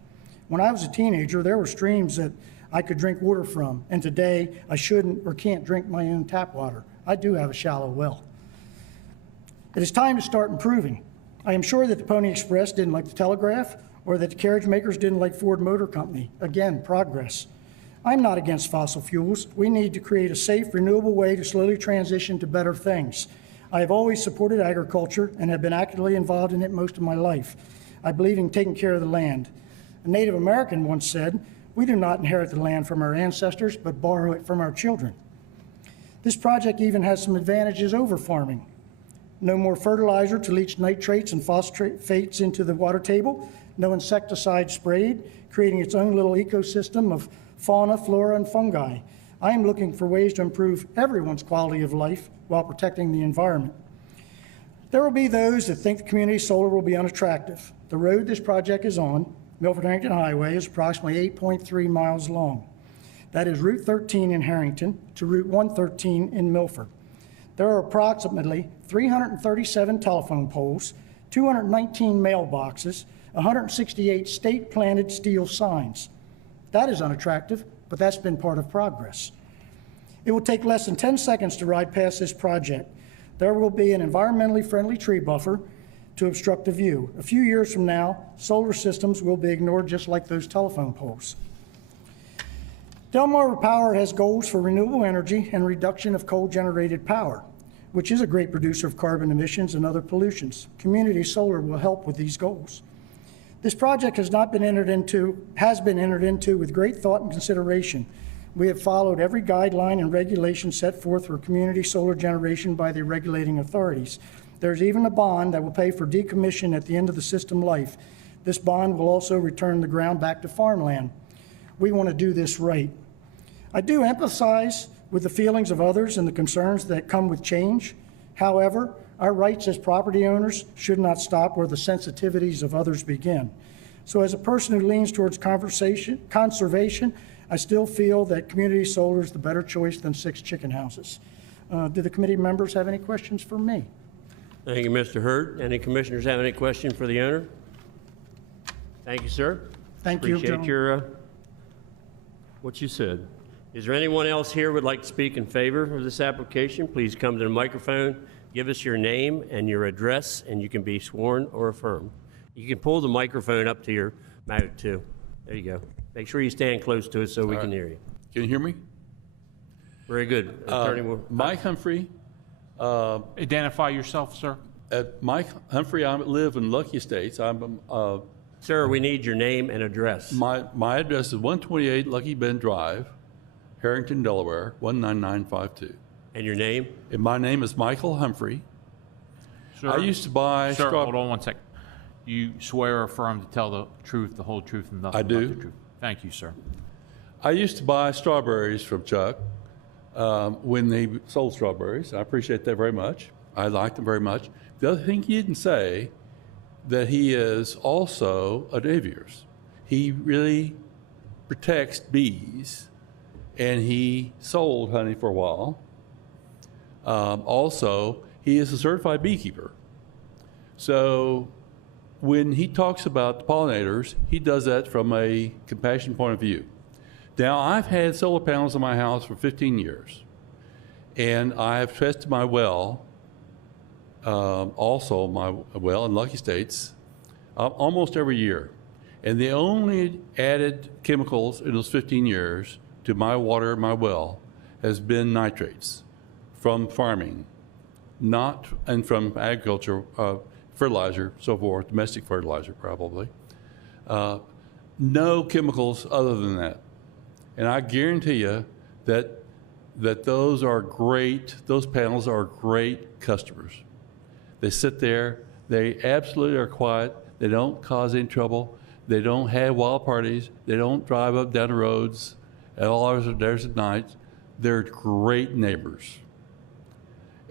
When I was a teenager, there were streams that I could drink water from, and today I shouldn't or can't drink my own tap water. I do have a shallow well. It is time to start improving. I am sure that the Pony Express didn't like the Telegraph, or that the carriage makers didn't like Ford Motor Company. Again, progress. I'm not against fossil fuels. We need to create a safe, renewable way to slowly transition to better things. I have always supported agriculture and have been actively involved in it most of my life. I believe in taking care of the land. A Native American once said, "We do not inherit the land from our ancestors, but borrow it from our children." This project even has some advantages over farming. No more fertilizer to leach nitrates and phosphates into the water table. No insecticide sprayed, creating its own little ecosystem of fauna, flora, and fungi. I am looking for ways to improve everyone's quality of life while protecting the environment. There will be those that think the community solar will be unattractive. The road this project is on, Milford-Harrington Highway, is approximately 8.3 miles long. That is Route 13 in Harrington to Route 113 in Milford. There are approximately 337 telephone poles, 219 mailboxes, 168 state-planted steel signs. That is unattractive, but that's been part of progress. It will take less than 10 seconds to ride past this project. There will be an environmentally friendly tree buffer to obstruct the view. A few years from now, solar systems will be ignored just like those telephone poles. Delmarva Power has goals for renewable energy and reduction of coal-generated power, which is a great producer of carbon emissions and other pollutions. Community solar will help with these goals. This project has been entered into with great thought and consideration. We have followed every guideline and regulation set forth for community solar generation by the regulating authorities. There's even a bond that will pay for decommission at the end of the system life. This bond will also return the ground back to farmland. We want to do this right. I do empathize with the feelings of others and the concerns that come with change. However, our rights as property owners should not stop where the sensitivities of others begin. So as a person who leans towards conservation, I still feel that community solar is the better choice than 6 chicken houses. Do the committee members have any questions for me? Thank you, Mr. Hurd. Any commissioners have any question for the owner? Thank you, sir. Thank you, Appreciate gentlemen. your, what you said. Is there anyone else here who would like to speak in favor of this application? Please come to the microphone, give us your name and your address, and you can be sworn or affirmed. You can pull the microphone up to your mouth, too. There you go. Make sure you stand close to it so we can hear you. Can you hear me? Very good. Attorney Moore. Mike Humphrey. Identify yourself, sir. Mike Humphrey, I live in Lucky Estates. Sir, we need your name and address. My address is 128 Lucky Bend Drive, Harrington, Delaware, 19952. And your name? And my name is Michael Humphrey. Sir, I used to buy Sir, hold on one second. You swear or affirm to tell the truth, the whole truth, and nothing I do. but the truth? Thank you, sir. I used to buy strawberries from Chuck when they sold strawberries. I appreciate that very much. I like them very much. The other thing he didn't say, that he is also an aviarist. He really protects bees, and he sold honey for a while. Also, he is a certified beekeeper. So when he talks about the pollinators, he does that from a compassion point of view. Now, I've had solar panels on my house for 15 years, and I have tested my well, also my well in Lucky Estates, almost every year. And the only added chemicals in those 15 years to my water, my well, has been nitrates from farming, and from agriculture, fertilizer, so forth, domestic fertilizer probably. No chemicals other than that. And I guarantee you that those panels are great customers. They sit there, they absolutely are quiet, they don't cause any trouble, they don't have wild parties, they don't drive up down the roads at all hours of days at night. They're great neighbors.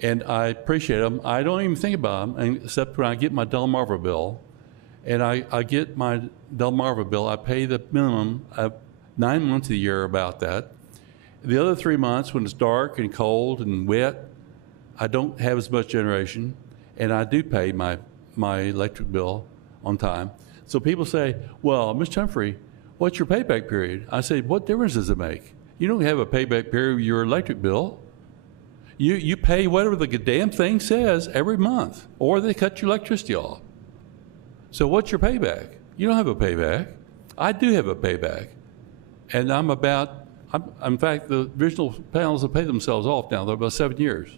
And I appreciate them. I don't even think about them except when I get my Delmarva bill. And I get my Delmarva bill, I pay the minimum 9 months of the year about that. The other 3 months, when it's dark and cold and wet, I don't have as much generation, and I do pay my electric bill on time. So people say, well, Mr. Humphrey, what's your payback period? I say, what difference does it make? You don't have a payback period with your electric bill. You pay whatever the damn thing says every month, or they cut your electricity off. So what's your payback? You don't have a payback. I do have a payback. And in fact, the original panels have paid themselves off now. They're about 7 years.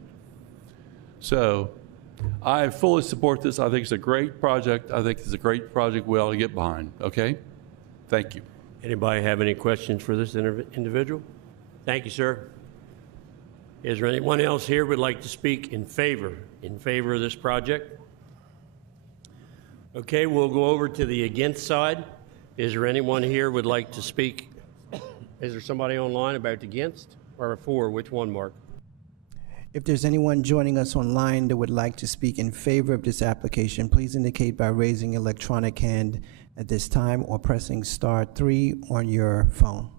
So I fully support this. I think it's a great project. I think it's a great project we ought to get behind, okay? Thank you. Anybody have any questions for this individual? Thank you, sir. Is there anyone else here who would like to speak in favor of this project? Okay, we'll go over to the against side. Is there anyone here who would like to speak? Is there somebody online about against or for? Which one, Mark? If there's anyone joining us online that would like to speak in favor of this application, please indicate by raising your electronic hand at this time or pressing *3 on your phone.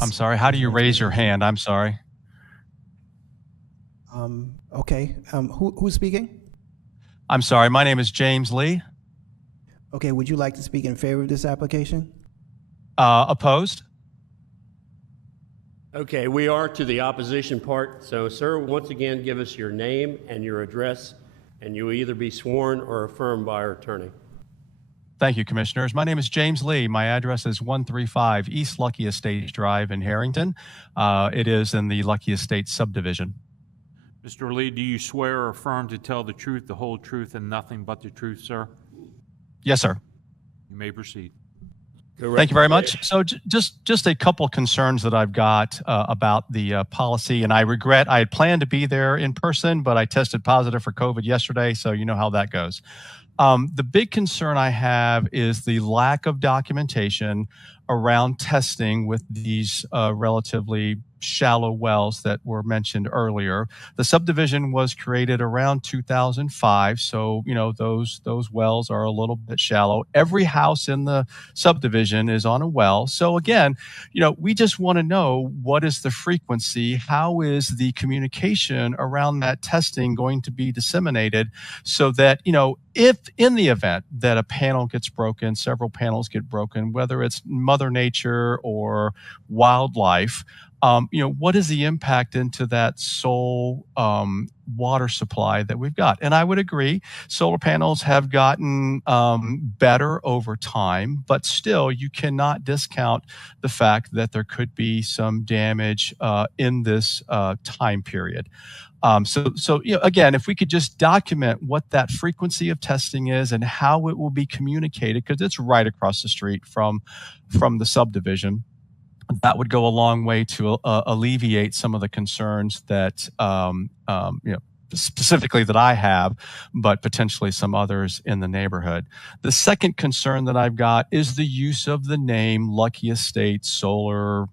I'm sorry, how do you raise your hand? I'm sorry. Okay, who's speaking? I'm sorry, my name is James Lee. Okay, would you like to speak in favor of this application? Opposed? Okay, we are to the opposition part. So, sir, once again, give us your name and your address, and you will either be sworn or affirmed by our attorney. Thank you, Commissioners. My name is James Lee. My address is 135 East Lucky Estates Drive in Harrington. It is in the Lucky Estates subdivision. Mr. Lee, do you swear or affirm to tell the truth, the whole truth, and nothing but the truth, sir? Yes, sir. You may proceed. Thank you very much. So just a couple concerns that I've got about the policy, and I regret I had planned to be there in person, but I tested positive for COVID yesterday, so you know how that goes. The big concern I have is the lack of documentation around testing with these relatively shallow wells that were mentioned earlier. The subdivision was created around 2005, so you know those wells are a little bit shallow. Every house in the subdivision is on a well. So again, you know, we just want to know what is the frequency, how is the communication around that testing going to be disseminated so that, you know, if in the event that a panel gets broken, several panels get broken, whether it's Mother Nature or wildlife, you know, what is the impact into that sole water supply that we've got? And I would agree, solar panels have gotten better over time, but still, you cannot discount the fact that there could be some damage in this time period. So you know, again, if we could just document what that frequency of testing is and how it will be communicated, because it's right across the street from the subdivision, that would go a long way to alleviate some of the concerns that you know, specifically that I have, but potentially some others in the neighborhood. The second concern that I've got is the use of the name Lucky Estates Solar.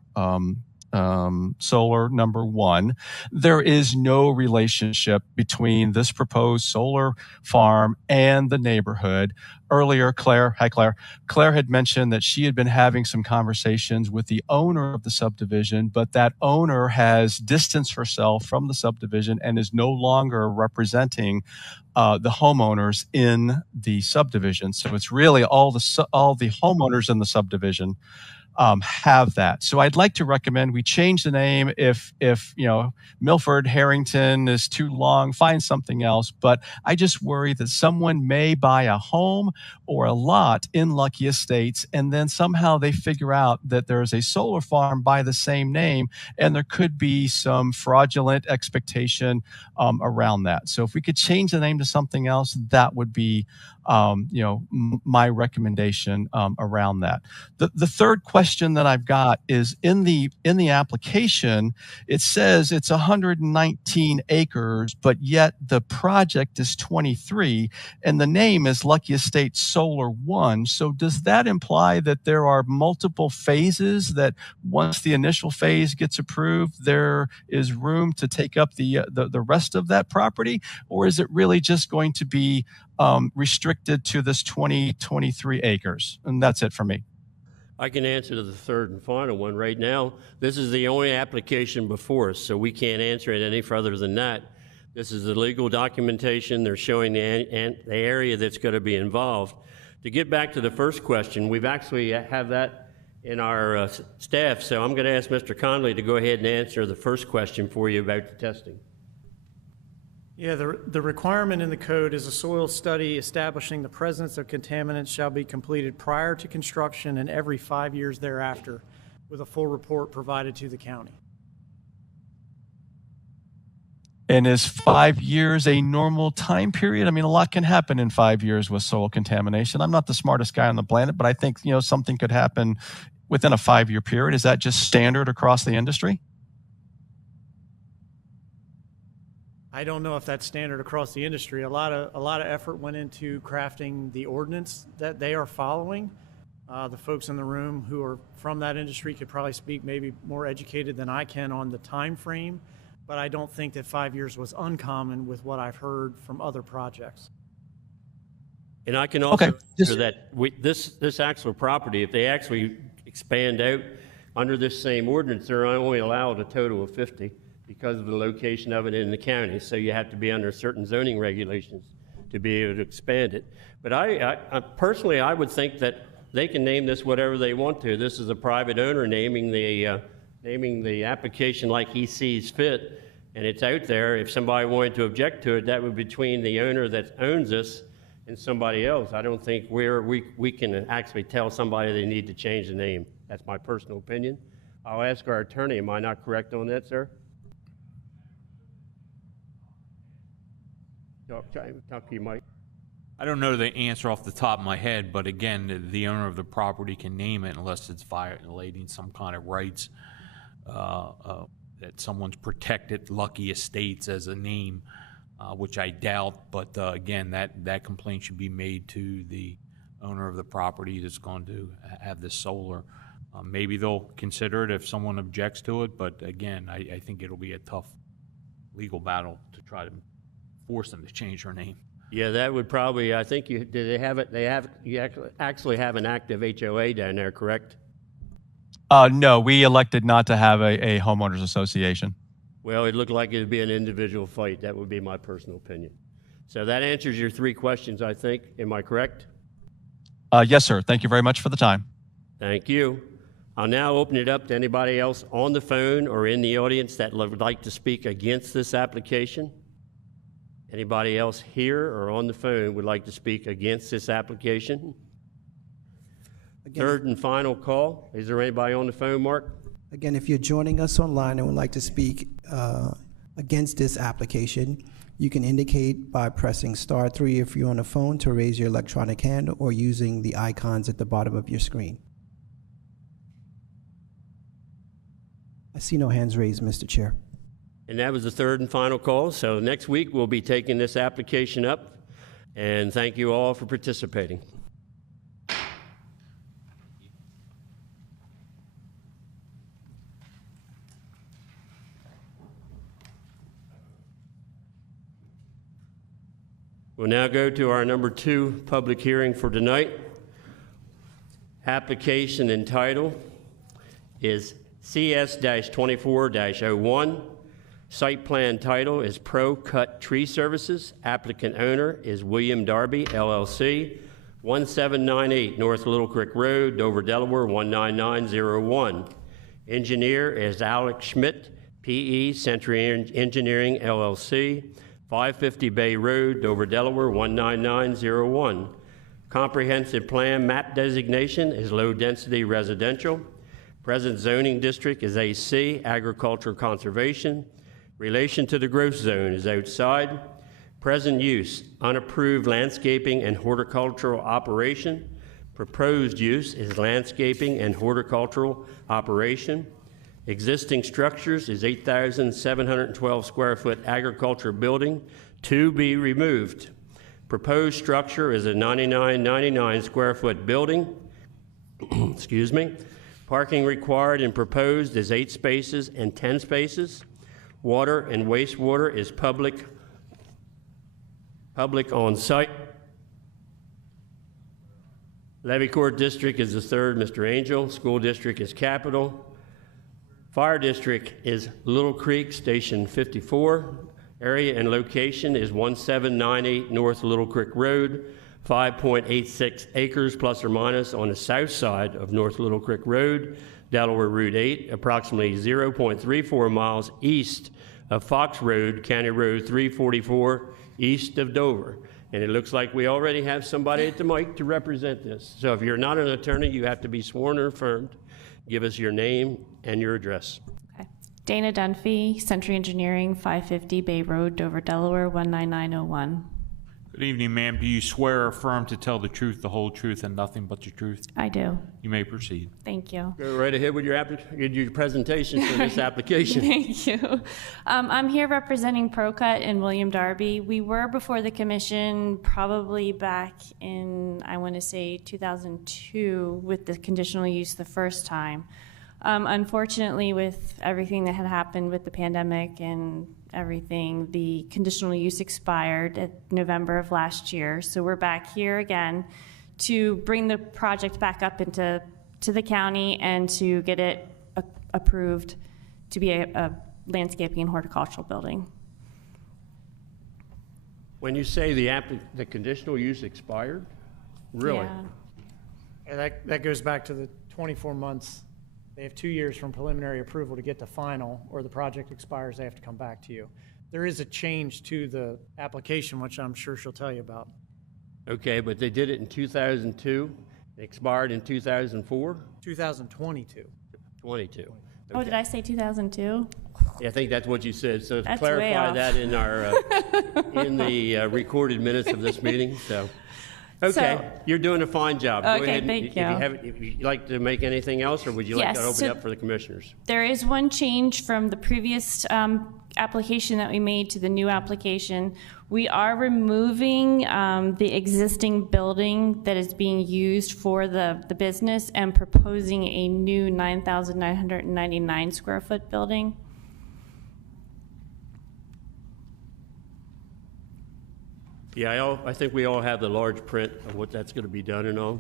Solar number one. There is no relationship between this proposed solar farm and the neighborhood. Earlier, Claire had mentioned that she had been having some conversations with the owner of the subdivision, but that owner has distanced herself from the subdivision and is no longer representing the homeowners in the subdivision. So it's really all the homeowners in the subdivision have that. So I'd like to recommend we change the name. If you know, Milford Harrington is too long, find something else. But I just worry that someone may buy a home or a lot in Lucky Estates, and then somehow they figure out that there's a solar farm by the same name, and there could be some fraudulent expectation around that. So if we could change the name to something else, that would be you know, my recommendation around that. The third question that I've got is in the application, it says it's 119 acres, but yet the project is 23, and the name is Lucky Estates Solar 1. So does that imply that there are multiple phases, that once the initial phase gets approved, there is room to take up the rest of that property? Or is it really just going to be restricted to this 23 acres? And that's it for me. I can answer to the third and final one. Right now, this is the only application before us, so we can't answer it any further than that. This is the legal documentation. They're showing the area that's going to be involved. To get back to the first question, we've actually have that in our staff, so I'm going to ask Mr. Conley to go ahead and answer the first question for you about the testing. Yeah, the requirement in the code is a soil study establishing the presence of contaminants shall be completed prior to construction and every 5 years thereafter, with a full report provided to the county. And is 5 years a normal time period? I mean, a lot can happen in 5 years with soil contamination. I'm not the smartest guy on the planet, but I think, you know, something could happen within a 5-year period. Is that just standard across the industry? I don't know if that's standard across the industry. A lot of effort went into crafting the ordinance that they are following. The folks in the room who are from that industry could probably speak maybe more educated than I can on the time frame, but I don't think that 5 years was uncommon with what I've heard from other projects. And I can also answer that this actual property, if they actually expand out under this same ordinance, they're only allowed a total of 50. Because of the location of it in the county. So you have to be under certain zoning regulations to be able to expand it. But I personally, I would think that they can name this whatever they want to. This is a private owner naming the application like he sees fit, and it's out there. If somebody wanted to object to it, that would be between the owner that owns this and somebody else. I don't think we can actually tell somebody they need to change the name. That's my personal opinion. I'll ask our attorney, am I not correct on that, sir? Talk to you, Mike. I don't know the answer off the top of my head, but again, the owner of the property can name it unless it's violating some kind of rights that someone's protected Lucky Estates as a name, which I doubt. But again, that complaint should be made to the owner of the property that's going to have this solar. Maybe they'll consider it if someone objects to it, but again, I think it'll be a tough legal battle to try to force them to change their name. Yeah, that would probably, I think you actually have an active HOA down there, correct? No, we elected not to have a homeowners association. Well, it looked like it would be an individual fight. That would be my personal opinion. So that answers your 3 questions, I think. Am I correct? Yes, sir. Thank you very much for the time. Thank you. I'll now open it up to anybody else on the phone or in the audience that would like to speak against this application. Anybody else here or on the phone would like to speak against this application? Third and final call. Is there anybody on the phone, Mark? Again, if you're joining us online and would like to speak against this application, you can indicate by pressing *3 if you're on the phone to raise your electronic hand or using the icons at the bottom of your screen. I see no hands raised, Mr. Chair. And that was the third and final call. So next week we'll be taking this application up. And thank you all for participating. We'll now go to our number 2 public hearing for tonight. Application and title is CS-24-01. Site plan title is Pro Cut Tree Services. Applicant owner is William Darby, LLC, 1798 North Little Creek Road, Dover, Delaware, 19901. Engineer is Alex Schmidt, PE, Century Engineering, LLC, 550 Bay Road, Dover, Delaware, 19901. Comprehensive plan map designation is low density residential. Present zoning district is AC, agricultural conservation. Relation to the growth zone is outside. Present use, unapproved landscaping and horticultural operation. Proposed use is landscaping and horticultural operation. Existing structures is 8,712 square foot agriculture building to be removed. Proposed structure is a 99 square foot building. Excuse me. Parking required and proposed is 8 spaces and 10 spaces. Water and wastewater is public on site. Levy Court District is the 3rd, Mr. Angel. School District is Capital. Fire District is Little Creek, Station 54. Area and location is 1798 North Little Creek Road, 5.86 acres plus or minus on the south side of North Little Creek Road, Delaware Route 8, approximately 0.34 miles east of Fox Road, County Road 344, east of Dover. And it looks like we already have somebody at the mic to represent this. So if you're not an attorney, you have to be sworn or affirmed. Give us your name and your address. Okay. Dana Dunphy, Century Engineering, 550 Bay Road, Dover, Delaware, 19901. Good evening, ma'am. Do you swear or affirm to tell the truth, the whole truth, and nothing but the truth? I do. You may proceed. Thank you. Go right ahead with your presentation for this application. Thank you. I'm here representing ProCut and William Darby. We were before the commission probably back in, I want to say, 2002 with the conditional use the first time. Unfortunately, with everything that had happened with the pandemic and everything, the conditional use expired at November of last year. So we're back here again to bring the project back up to the county and to get it approved to be a landscaping and horticultural building. When you say the conditional use expired, really? Yeah. And that goes back to the 24 months. They have 2 years from preliminary approval to get to final, or the project expires, they have to come back to you. There is a change to the application, which I'm sure she'll tell you about. Okay, but they did it in 2002. It expired in 2004? 2022. 22. Okay. Oh, did I say 2002? Yeah, I think that's what you said. So That's way clarify off. that in our in the recorded minutes of this meeting. So, okay, So- you're doing a fine job. Go Okay, ahead. thank If you. if you'd like to make anything else, or would you like Yes, to open so- it up for the commissioners? There is one change from the previous application that we made to the new application. We are removing the existing building that is being used for the business and proposing a new 9,999 square foot building. Yeah, I think we all have the large print of what that's going to be done and all.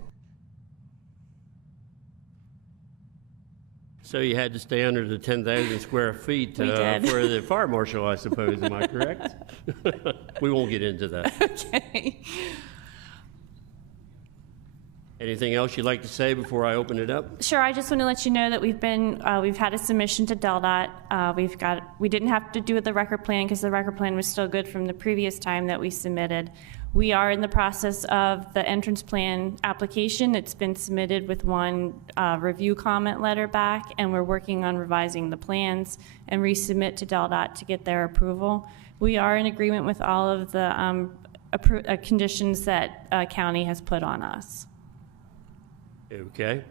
So you had to stay under the 10,000 square feet We did. for the fire marshal, I suppose. Am I correct? We won't get into that. Okay. Anything else you'd like to say before I open it up? Sure, I just want to let you know that we've had a submission to DelDOT. We didn't have to do with the record plan because the record plan was still good from the previous time that we submitted. We are in the process of the entrance plan application. It's been submitted with one review comment letter back, and we're working on revising the plans and resubmit to DelDOT to get their approval. We are in agreement with all of the conditions that county has put on us. Okay.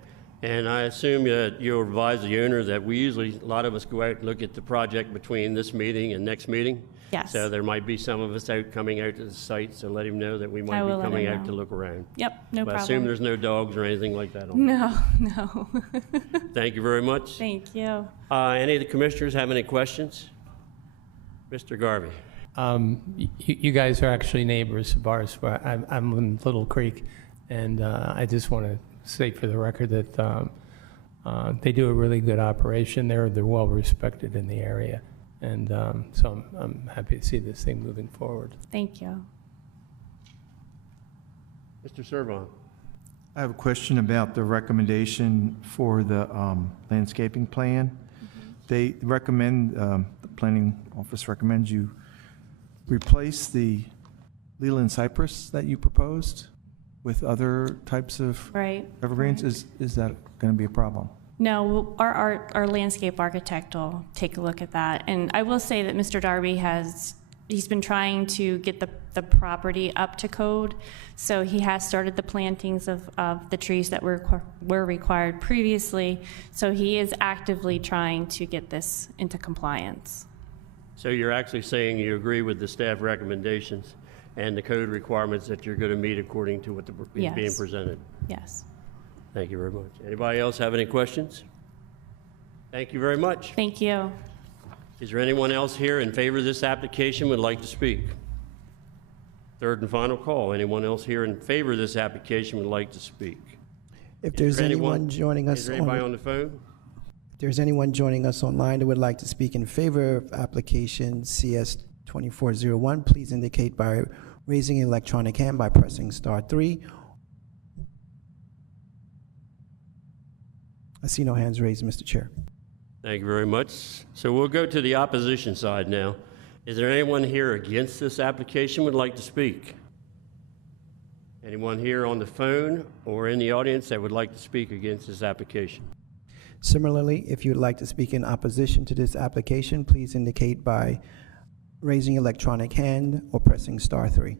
And I assume you'll advise the owner that a lot of us go out and look at the project between this meeting and next meeting. Yes. So there might be some of us coming out to the site, so let him know that we might I be will let coming him out know. to look around. Yep, no But I assume problem. there's no dogs or anything like that on No, no. Thank you very much. Thank you. Any of the commissioners have any questions? Mr. Garvey. You guys are actually neighbors of ours. I'm in Little Creek, and I just want to say for the record that they do a really good operation there. They're well respected in the area, and so I'm happy to see this thing moving forward. Thank you. Mr. Servon. I have a question about the recommendation for the landscaping plan. They recommend, the planning office recommends you replace the Leland cypress that you proposed with other types of Right. evergreens. Is that going to be a problem? No, our landscape architect will take a look at that. And I will say that Mr. Darby he's been trying to get the property up to code. So he has started the plantings of the trees that were required previously. So he is actively trying to get this into compliance. So you're actually saying you agree with the staff recommendations and the code requirements that you're going to meet according to what is being Yes. presented? Yes. Thank you very much. Anybody else have any questions? Thank you very much. Thank you. Is there anyone else here in favor of this application would like to speak? Third and final call. Anyone else here in favor of this application would like to speak? If there's anyone joining us Is there anybody on, on the phone? if there's anyone joining us online that would like to speak in favor of application CS 2401, please indicate by raising an electronic hand by pressing *3. I see no hands raised, Mr. Chair. Thank you very much. So we'll go to the opposition side now. Is there anyone here against this application would like to speak? Anyone here on the phone or in the audience that would like to speak against this application? Similarly, if you would like to speak in opposition to this application, please indicate by raising electronic hand or pressing *3.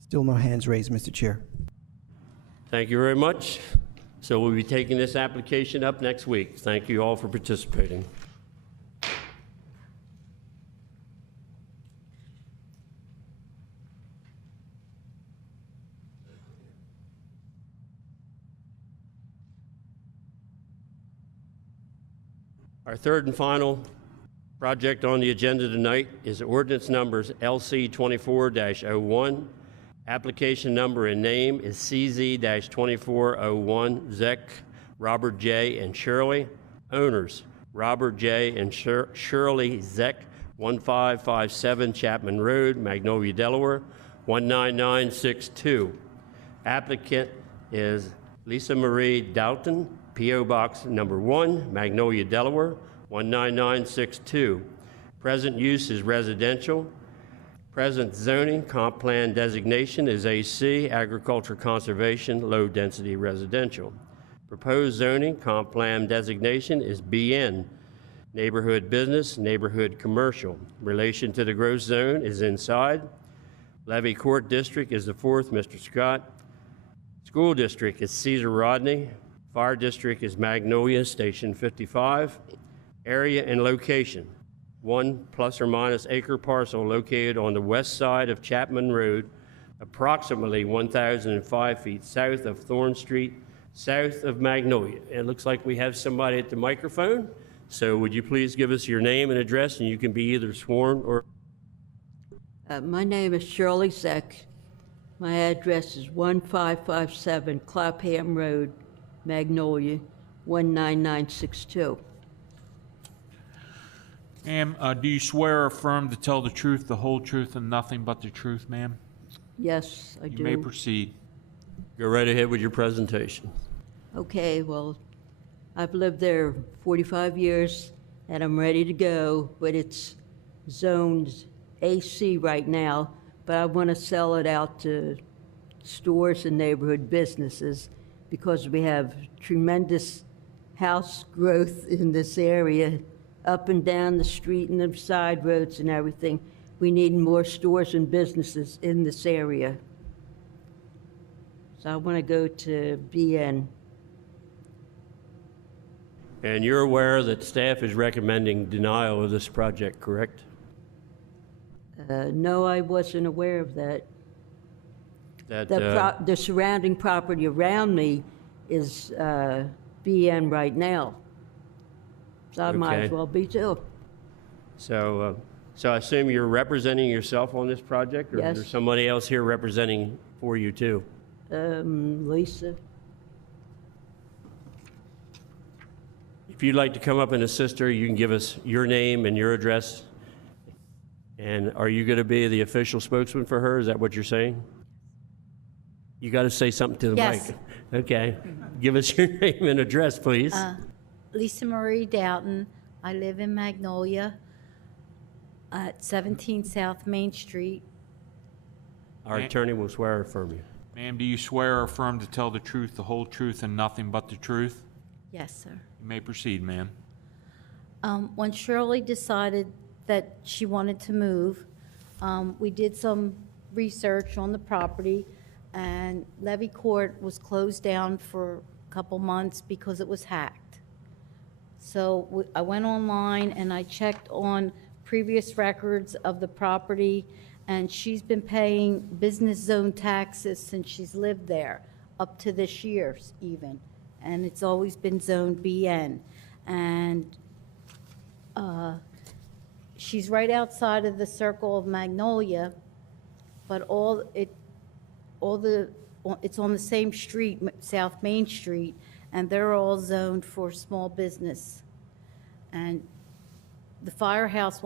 Still no hands raised, Mr. Chair. Thank you very much. So we'll be taking this application up next week. Thank you all for participating. Our third and final project on the agenda tonight is ordinance numbers LC 24-01. Application number and name is CZ-2401, Zek, Robert J. and Shirley. Owners, Robert J. and Shirley Zek, 1557 Chapman Road, Magnolia, Delaware, 19962. Applicant is Lisa Marie Doughton, P.O. Box number 1, Magnolia, Delaware, 19962. Present use is residential. Present zoning, comp plan designation is AC, agriculture conservation, low density residential. Proposed zoning, comp plan designation is BN, neighborhood business, neighborhood commercial. Relation to the growth zone is inside. Levy Court District is the 4th, Mr. Scott. School District is Cesar Rodney. Fire District is Magnolia, Station 55. Area and location, 1 ± acre parcel located on the west side of Chapman Road, approximately 1,005 feet south of Thorn Street, south of Magnolia. It looks like we have somebody at the microphone. So would you please give us your name and address, and you can be either sworn or... My name is Shirley Zeck. My address is 1557 Clapham Road, Magnolia, 19962. Ma'am, do you swear or affirm to tell the truth, the whole truth, and nothing but the truth, ma'am? Yes, I do. You may proceed. Go right ahead with your presentation. Okay, well, I've lived there 45 years, and I'm ready to go, but it's zoned AC right now, but I want to sell it out to stores and neighborhood businesses because we have tremendous house growth in this area, up and down the street and the side roads and everything. We need more stores and businesses in this area. So I want to go to BN. And you're aware that staff is recommending denial of this project, correct? No, I wasn't aware of that. The surrounding property around me is BN right now. So I might as well be too. So I assume you're representing yourself on this project? Or Yes. is there somebody else here representing for you too? Lisa. If you'd like to come up and assist her, you can give us your name and your address. And are you going to be the official spokesman for her? Is that what you're saying? You got to say something to the Yes. mic. Okay. Give us your name and address, please. Lisa Marie Doughton. I live in Magnolia at 17 South Main Street. Our attorney will swear or affirm you. Ma'am, do you swear or affirm to tell the truth, the whole truth, and nothing but the truth? Yes, sir. You may proceed, ma'am. When Shirley decided that she wanted to move, we did some research on the property, and Levy Court was closed down for a couple months because it was hacked. So I went online and I checked on previous records of the property, and she's been paying business zone taxes since she's lived there, up to this year even, and it's always been zoned BN. And she's right outside of the circle of Magnolia, but it's on the same street, South Main Street, and they're all zoned for small business. And the firehouse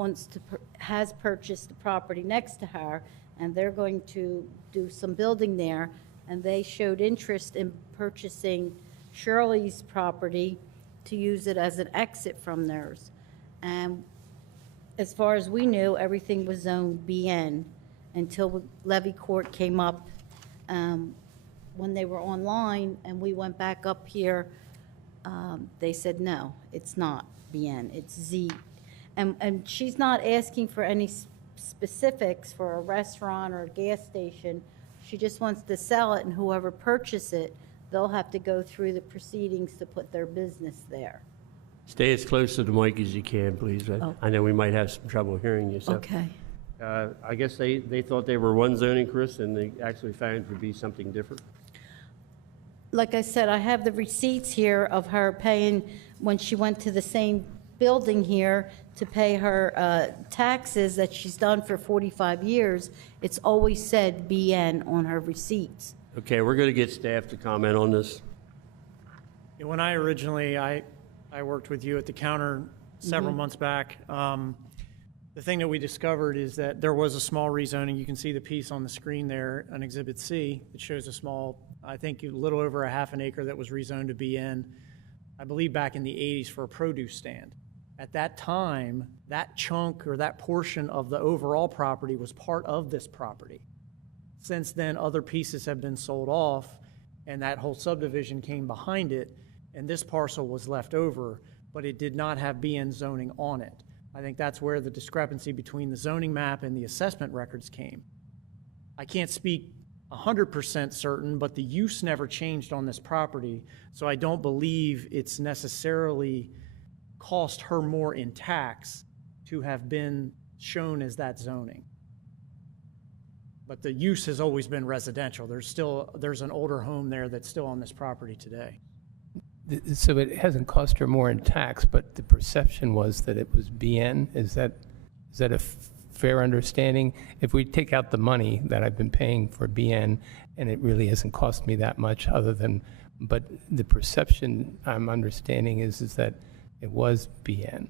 has purchased the property next to her, and they're going to do some building there, and they showed interest in purchasing Shirley's property to use it as an exit from theirs. And as far as we knew, everything was zoned BN until Levy Court came up when they were online, and we went back up here. They said, no, it's not BN, it's Z. And she's not asking for any specifics for a restaurant or a gas station. She just wants to sell it, and whoever purchases it, they'll have to go through the proceedings to put their business there. Stay as close to the mic as you can, please. I know we might have some trouble hearing you. So. Okay. I guess they thought they were one zoning, Chris, and they actually found it to be something different. Like I said, I have the receipts here of her paying, when she went to the same building here to pay her taxes that she's done for 45 years. It's always said BN on her receipts. Okay, we're going to get staff to comment on this. Yeah, when I originally, I worked with you at the counter several months back. The thing that we discovered is that there was a small rezoning. You can see the piece on the screen there on Exhibit C. It shows a small, I think a little over a half an acre that was rezoned to BN, I believe back in the 80s for a produce stand. At that time, that chunk or that portion of the overall property was part of this property. Since then, other pieces have been sold off, and that whole subdivision came behind it. and this parcel was left over, but it did not have BN zoning on it. I think that's where the discrepancy between the zoning map and the assessment records came. I can't speak 100% certain, but the use never changed on this property, so I don't believe it's necessarily cost her more in tax to have been shown as that zoning. But the use has always been residential. There's an older home there that's still on this property today. So it hasn't cost her more in tax, but the perception was that it was BN. Is that a fair understanding? If we take out the money that I've been paying for BN, and it really hasn't cost me that much other than, but the perception I'm understanding is that it was BN.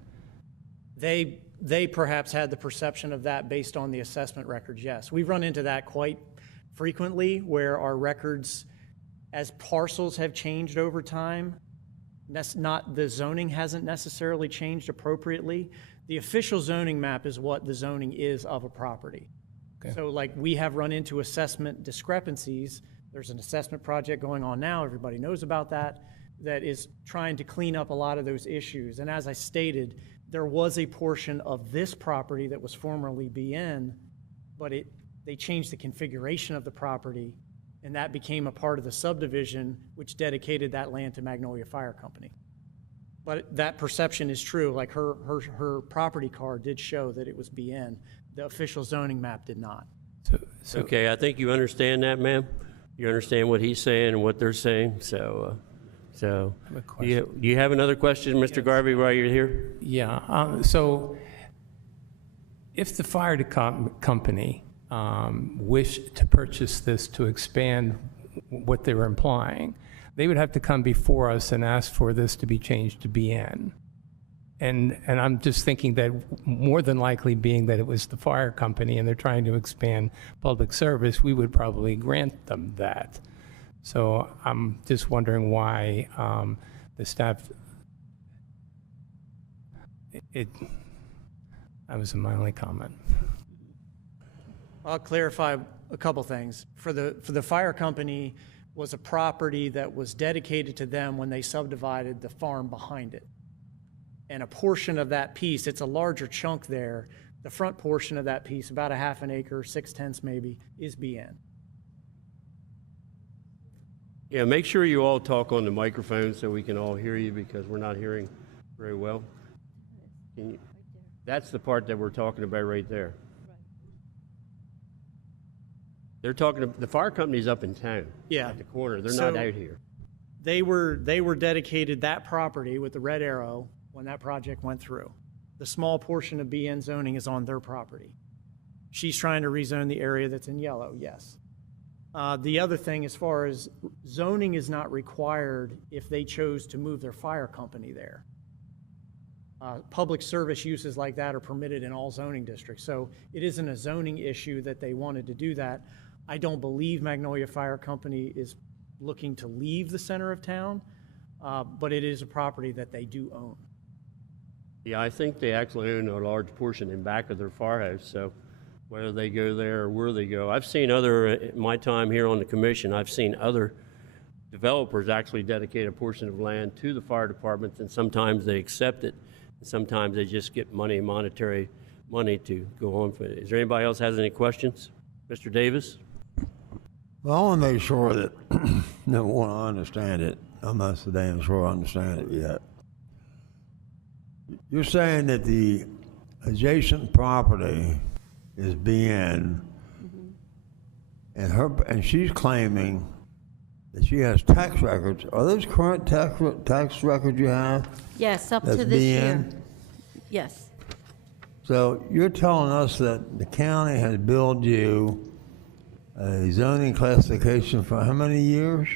They perhaps had the perception of that based on the assessment records, yes. We've run into that quite frequently where our records, as parcels have changed over time, the zoning hasn't necessarily changed appropriately. The official zoning map is what the zoning is of a property. Okay. So like we have run into assessment discrepancies. There's an assessment project going on now, everybody knows about that is trying to clean up a lot of those issues. And as I stated, there was a portion of this property that was formerly BN, but they changed the configuration of the property, and that became a part of the subdivision which dedicated that land to Magnolia Fire Company. But that perception is true. Like her property card did show that it was BN. The official zoning map did not. So okay, I think you understand that, ma'am. You understand what he's saying and what they're saying. So do you have another question, Mr. Garvey, while you're here? Yeah. So if the fire company wished to purchase this to expand what they were implying, they would have to come before us and ask for this to be changed to BN. And I'm just thinking that more than likely, being that it was the fire company and they're trying to expand public service, we would probably grant them that. So I'm just wondering why the staff, that was my only comment. I'll clarify a couple things. For the fire company was a property that was dedicated to them when they subdivided the farm behind it. And a portion of that piece, it's a larger chunk there, the front portion of that piece, about a half an acre, 6/10 maybe, is BN. Yeah, make sure you all talk on the microphone so we can all hear you, because we're not hearing very well. That's the part that we're talking about right there. They're talking, the fire company's up in town. Yeah. At the corner. They're not out here. They were dedicated that property with the red arrow when that project went through. The small portion of BN zoning is on their property. She's trying to rezone the area that's in yellow, yes. The other thing, as far as zoning is not required if they chose to move their fire company there. Public service uses like that are permitted in all zoning districts. So it isn't a zoning issue that they wanted to do that. I don't believe Magnolia Fire Company is looking to leave the center of town, but it is a property that they do own. Yeah, I think they actually own a large portion in back of their firehouse, so whether they go there or where they go. I've seen in my time here on the commission, I've seen other developers actually dedicate a portion of land to the fire departments, and sometimes they accept it, and sometimes they just get monetary money to go on for it. Is there anybody else has any questions? Mr. Davis? Well, I want to make sure that, number one, I understand it. I'm not so damn sure I understand it yet. You're saying that the adjacent property is BN, and she's claiming that she has tax records. Are those current tax records you have? Yes, up to That's this BN? year. Yes. So you're telling us that the county has billed you a zoning classification for how many years?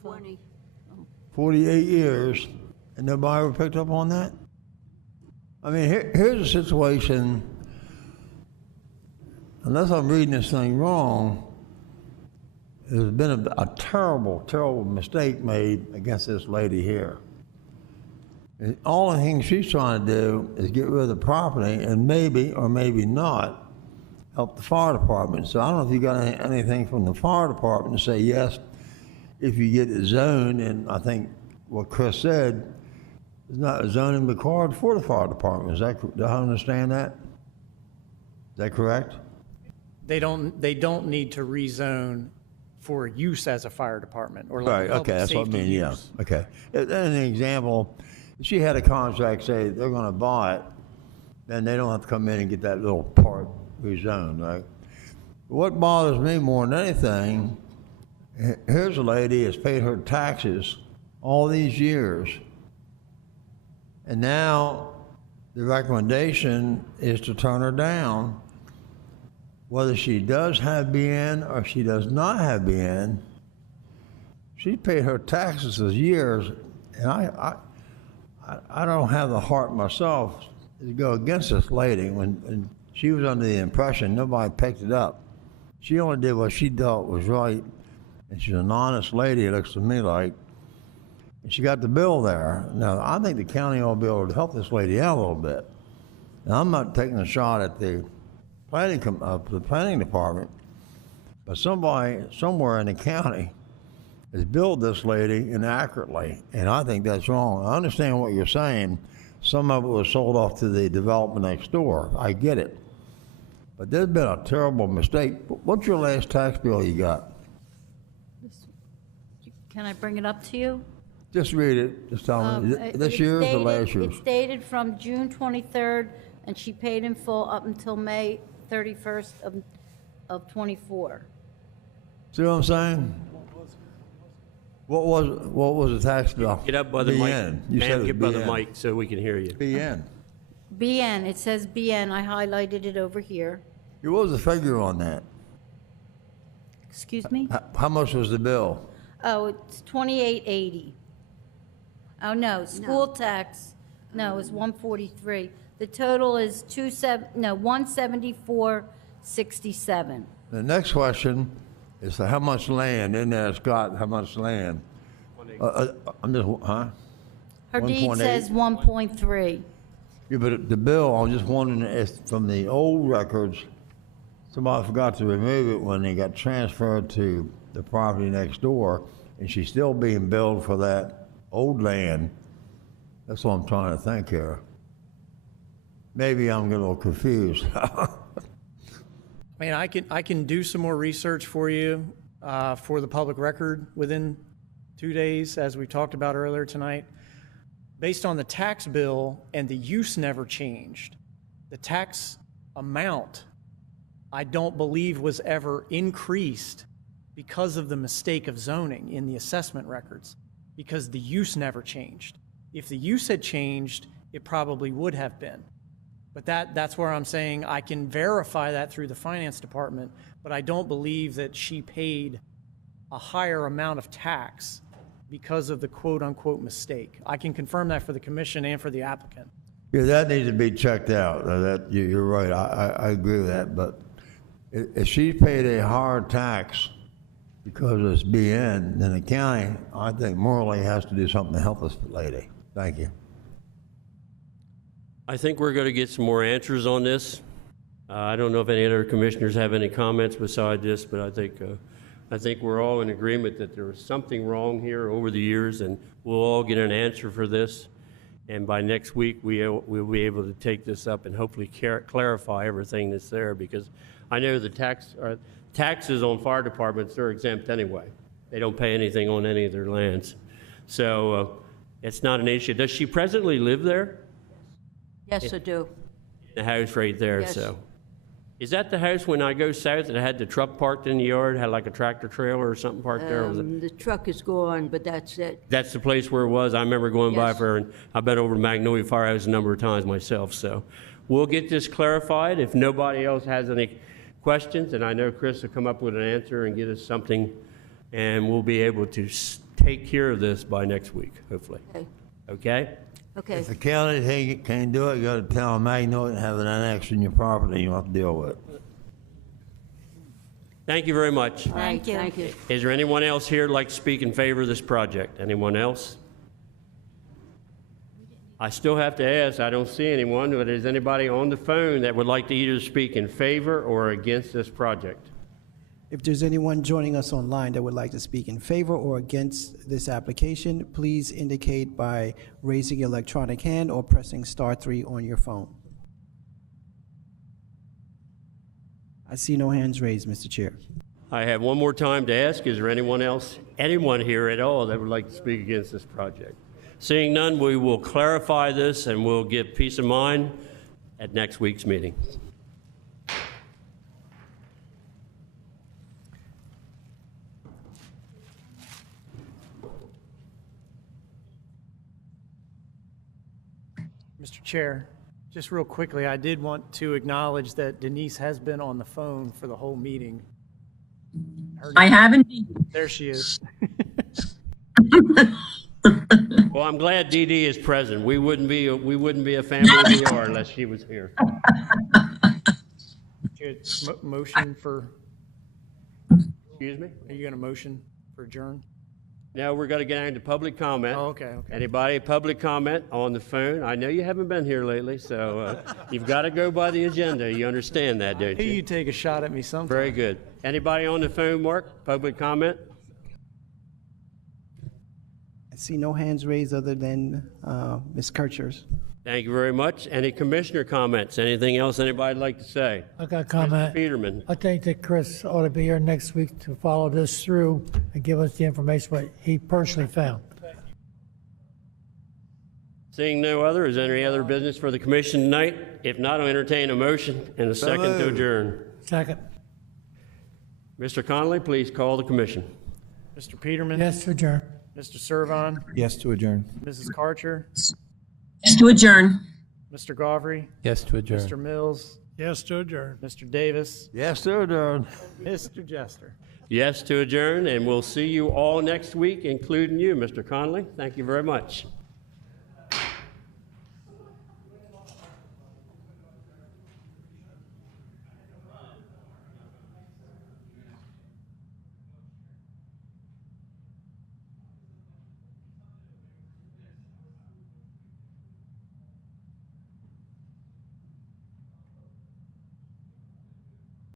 20. 48 years, and nobody ever picked up on that? I mean, here's a situation, unless I'm reading this thing wrong, there's been a terrible, terrible mistake made against this lady here. And all the thing she's trying to do is get rid of the property and maybe, or maybe not, help the fire department. So I don't know if you got anything from the fire department to say, yes, if you get it zoned, and I think what Chris said, there's not a zoning required for the fire department. Is that, do I understand that? Is that correct? They don't need to rezone for use as a fire department or like Right, a public okay, that's what I safety mean, yeah, use. okay. An example, if she had a contract, say they're gonna buy it, then they don't have to come in and get that little part rezoned, right? What bothers me more than anything, here's a lady that's paid her taxes all these years, and now the recommendation is to turn her down. Whether she does have BN or she does not have BN, she paid her taxes for years, and I don't have the heart myself to go against this lady when she was under the impression nobody picked it up. She only did what she thought was right, and she's an honest lady, it looks to me like. And she got the bill there. Now, I think the county ought to be able to help this lady out a little bit. Now, I'm not taking a shot at the planning department, but somebody somewhere in the county has billed this lady inaccurately, and I think that's wrong. I understand what you're saying. Some of it was sold off to the development next door. I get it. But there's been a terrible mistake. What's your last tax bill you got? Can I bring it up to you? Just read it. Just tell me. This year's or last year's? It's dated from June 23rd, and she paid in full up until May 31st of 24. See what I'm saying? What was the tax bill? Get up by the BN. mic. You said Ma'am, it was get by the BN. mic so we can hear you. BN. BN, it says BN, I highlighted it over here. What was the figure on that? Excuse me? How much was the bill? Oh, it's 2880. Oh, no, school tax, no, it's 143. The total is 174.67. The next question is how much land in there, Scott, how much land? I'm just, huh? Her deed 1.8? says 1.3. Yeah, but the bill, I'm just wondering if from the old records, somebody forgot to remove it when they got transferred to the property next door, and she's still being billed for that old land. That's what I'm trying to think here. Maybe I'm getting a little confused. I mean, I can do some more research for you for the public record within 2 days, as we talked about earlier tonight. Based on the tax bill, and the use never changed, the tax amount, I don't believe was ever increased because of the mistake of zoning in the assessment records, because the use never changed. If the use had changed, it probably would have been. But that's where I'm saying I can verify that through the finance department, but I don't believe that she paid a higher amount of tax because of the quote-unquote mistake. I can confirm that for the commission and for the applicant. Yeah, that needs to be checked out. You're right, I agree with that, but if she paid a higher tax because it's BN, then the county, I think morally has to do something to help this lady. Thank you. I think we're going to get some more answers on this. I don't know if any other commissioners have any comments beside this, but I think we're all in agreement that there was something wrong here over the years, and we'll all get an answer for this. And by next week, we'll be able to take this up and hopefully clarify everything that's there, because I know the taxes on fire departments are exempt anyway. They don't pay anything on any of their lands. So it's not an issue. Does she presently live there? Yes, I do. The house right there, Yes. so. Is that the house when I go south that had the truck parked in the yard, had like a tractor trailer or something parked there? Or was it- The truck is gone, but that's it. That's the place where it was. I remember going by Yes. for, and I've been over to Magnolia Firehouse a number of times myself, so. We'll get this clarified. If nobody else has any questions, and I know Chris will come up with an answer and get us something, and we'll be able to take care of this by next week, hopefully. Okay. Okay? Okay. If the county can't do it, you gotta tell them Magnolia and have an annex in your property you have to deal with. Thank you very much. Thank you. Thank you. Is there anyone else here who'd like to speak in favor of this project? Anyone else? I still have to ask, I don't see anyone, but is anybody on the phone that would like to either speak in favor or against this project? If there's anyone joining us online that would like to speak in favor or against this application, please indicate by raising your electronic hand or pressing *3 on your phone. I see no hands raised, Mr. Chair. I have one more time to ask, is there anyone here at all that would like to speak against this project? Seeing none, we will clarify this and we'll give peace of mind at next week's meeting. Mr. Chair, just real quickly, I did want to acknowledge that Denise has been on the phone for the whole meeting. I have indeed. There she is. Well, I'm glad Dee Dee is present. We wouldn't be a family we are unless she was here. Motion for, Excuse me? are you going to motion for adjourn? Now we're going to get into public comment. Oh, okay. Anybody public comment on the phone? I know you haven't been here lately, so you've got to go by the agenda. You understand that, don't you? You take a shot at me sometime. Very good. Anybody on the phone, Mark? Public comment? I see no hands raised other than Ms. Kirchner's. Thank you very much. Any commissioner comments? Anything else anybody'd like to say? I got a comment. Mr. Peterman. I think that Chris ought to be here next week to follow this through and give us the information what he personally found. Seeing no other, is there any other business for the commission tonight? If not, I'll entertain a motion and a second to adjourn. Second. Mr. Connolly, please call the commission. Mr. Peterman? Yes to adjourn. Mr. Servon? Yes to adjourn. Mrs. Karcher? Yes to adjourn. Mr. Gauvery? Yes to adjourn. Mr. Mills? Yes to adjourn. Mr. Davis? Yes, to adjourn. Mr. Jester? Yes to adjourn, and we'll see you all next week, including you, Mr. Connolly. Thank you very much.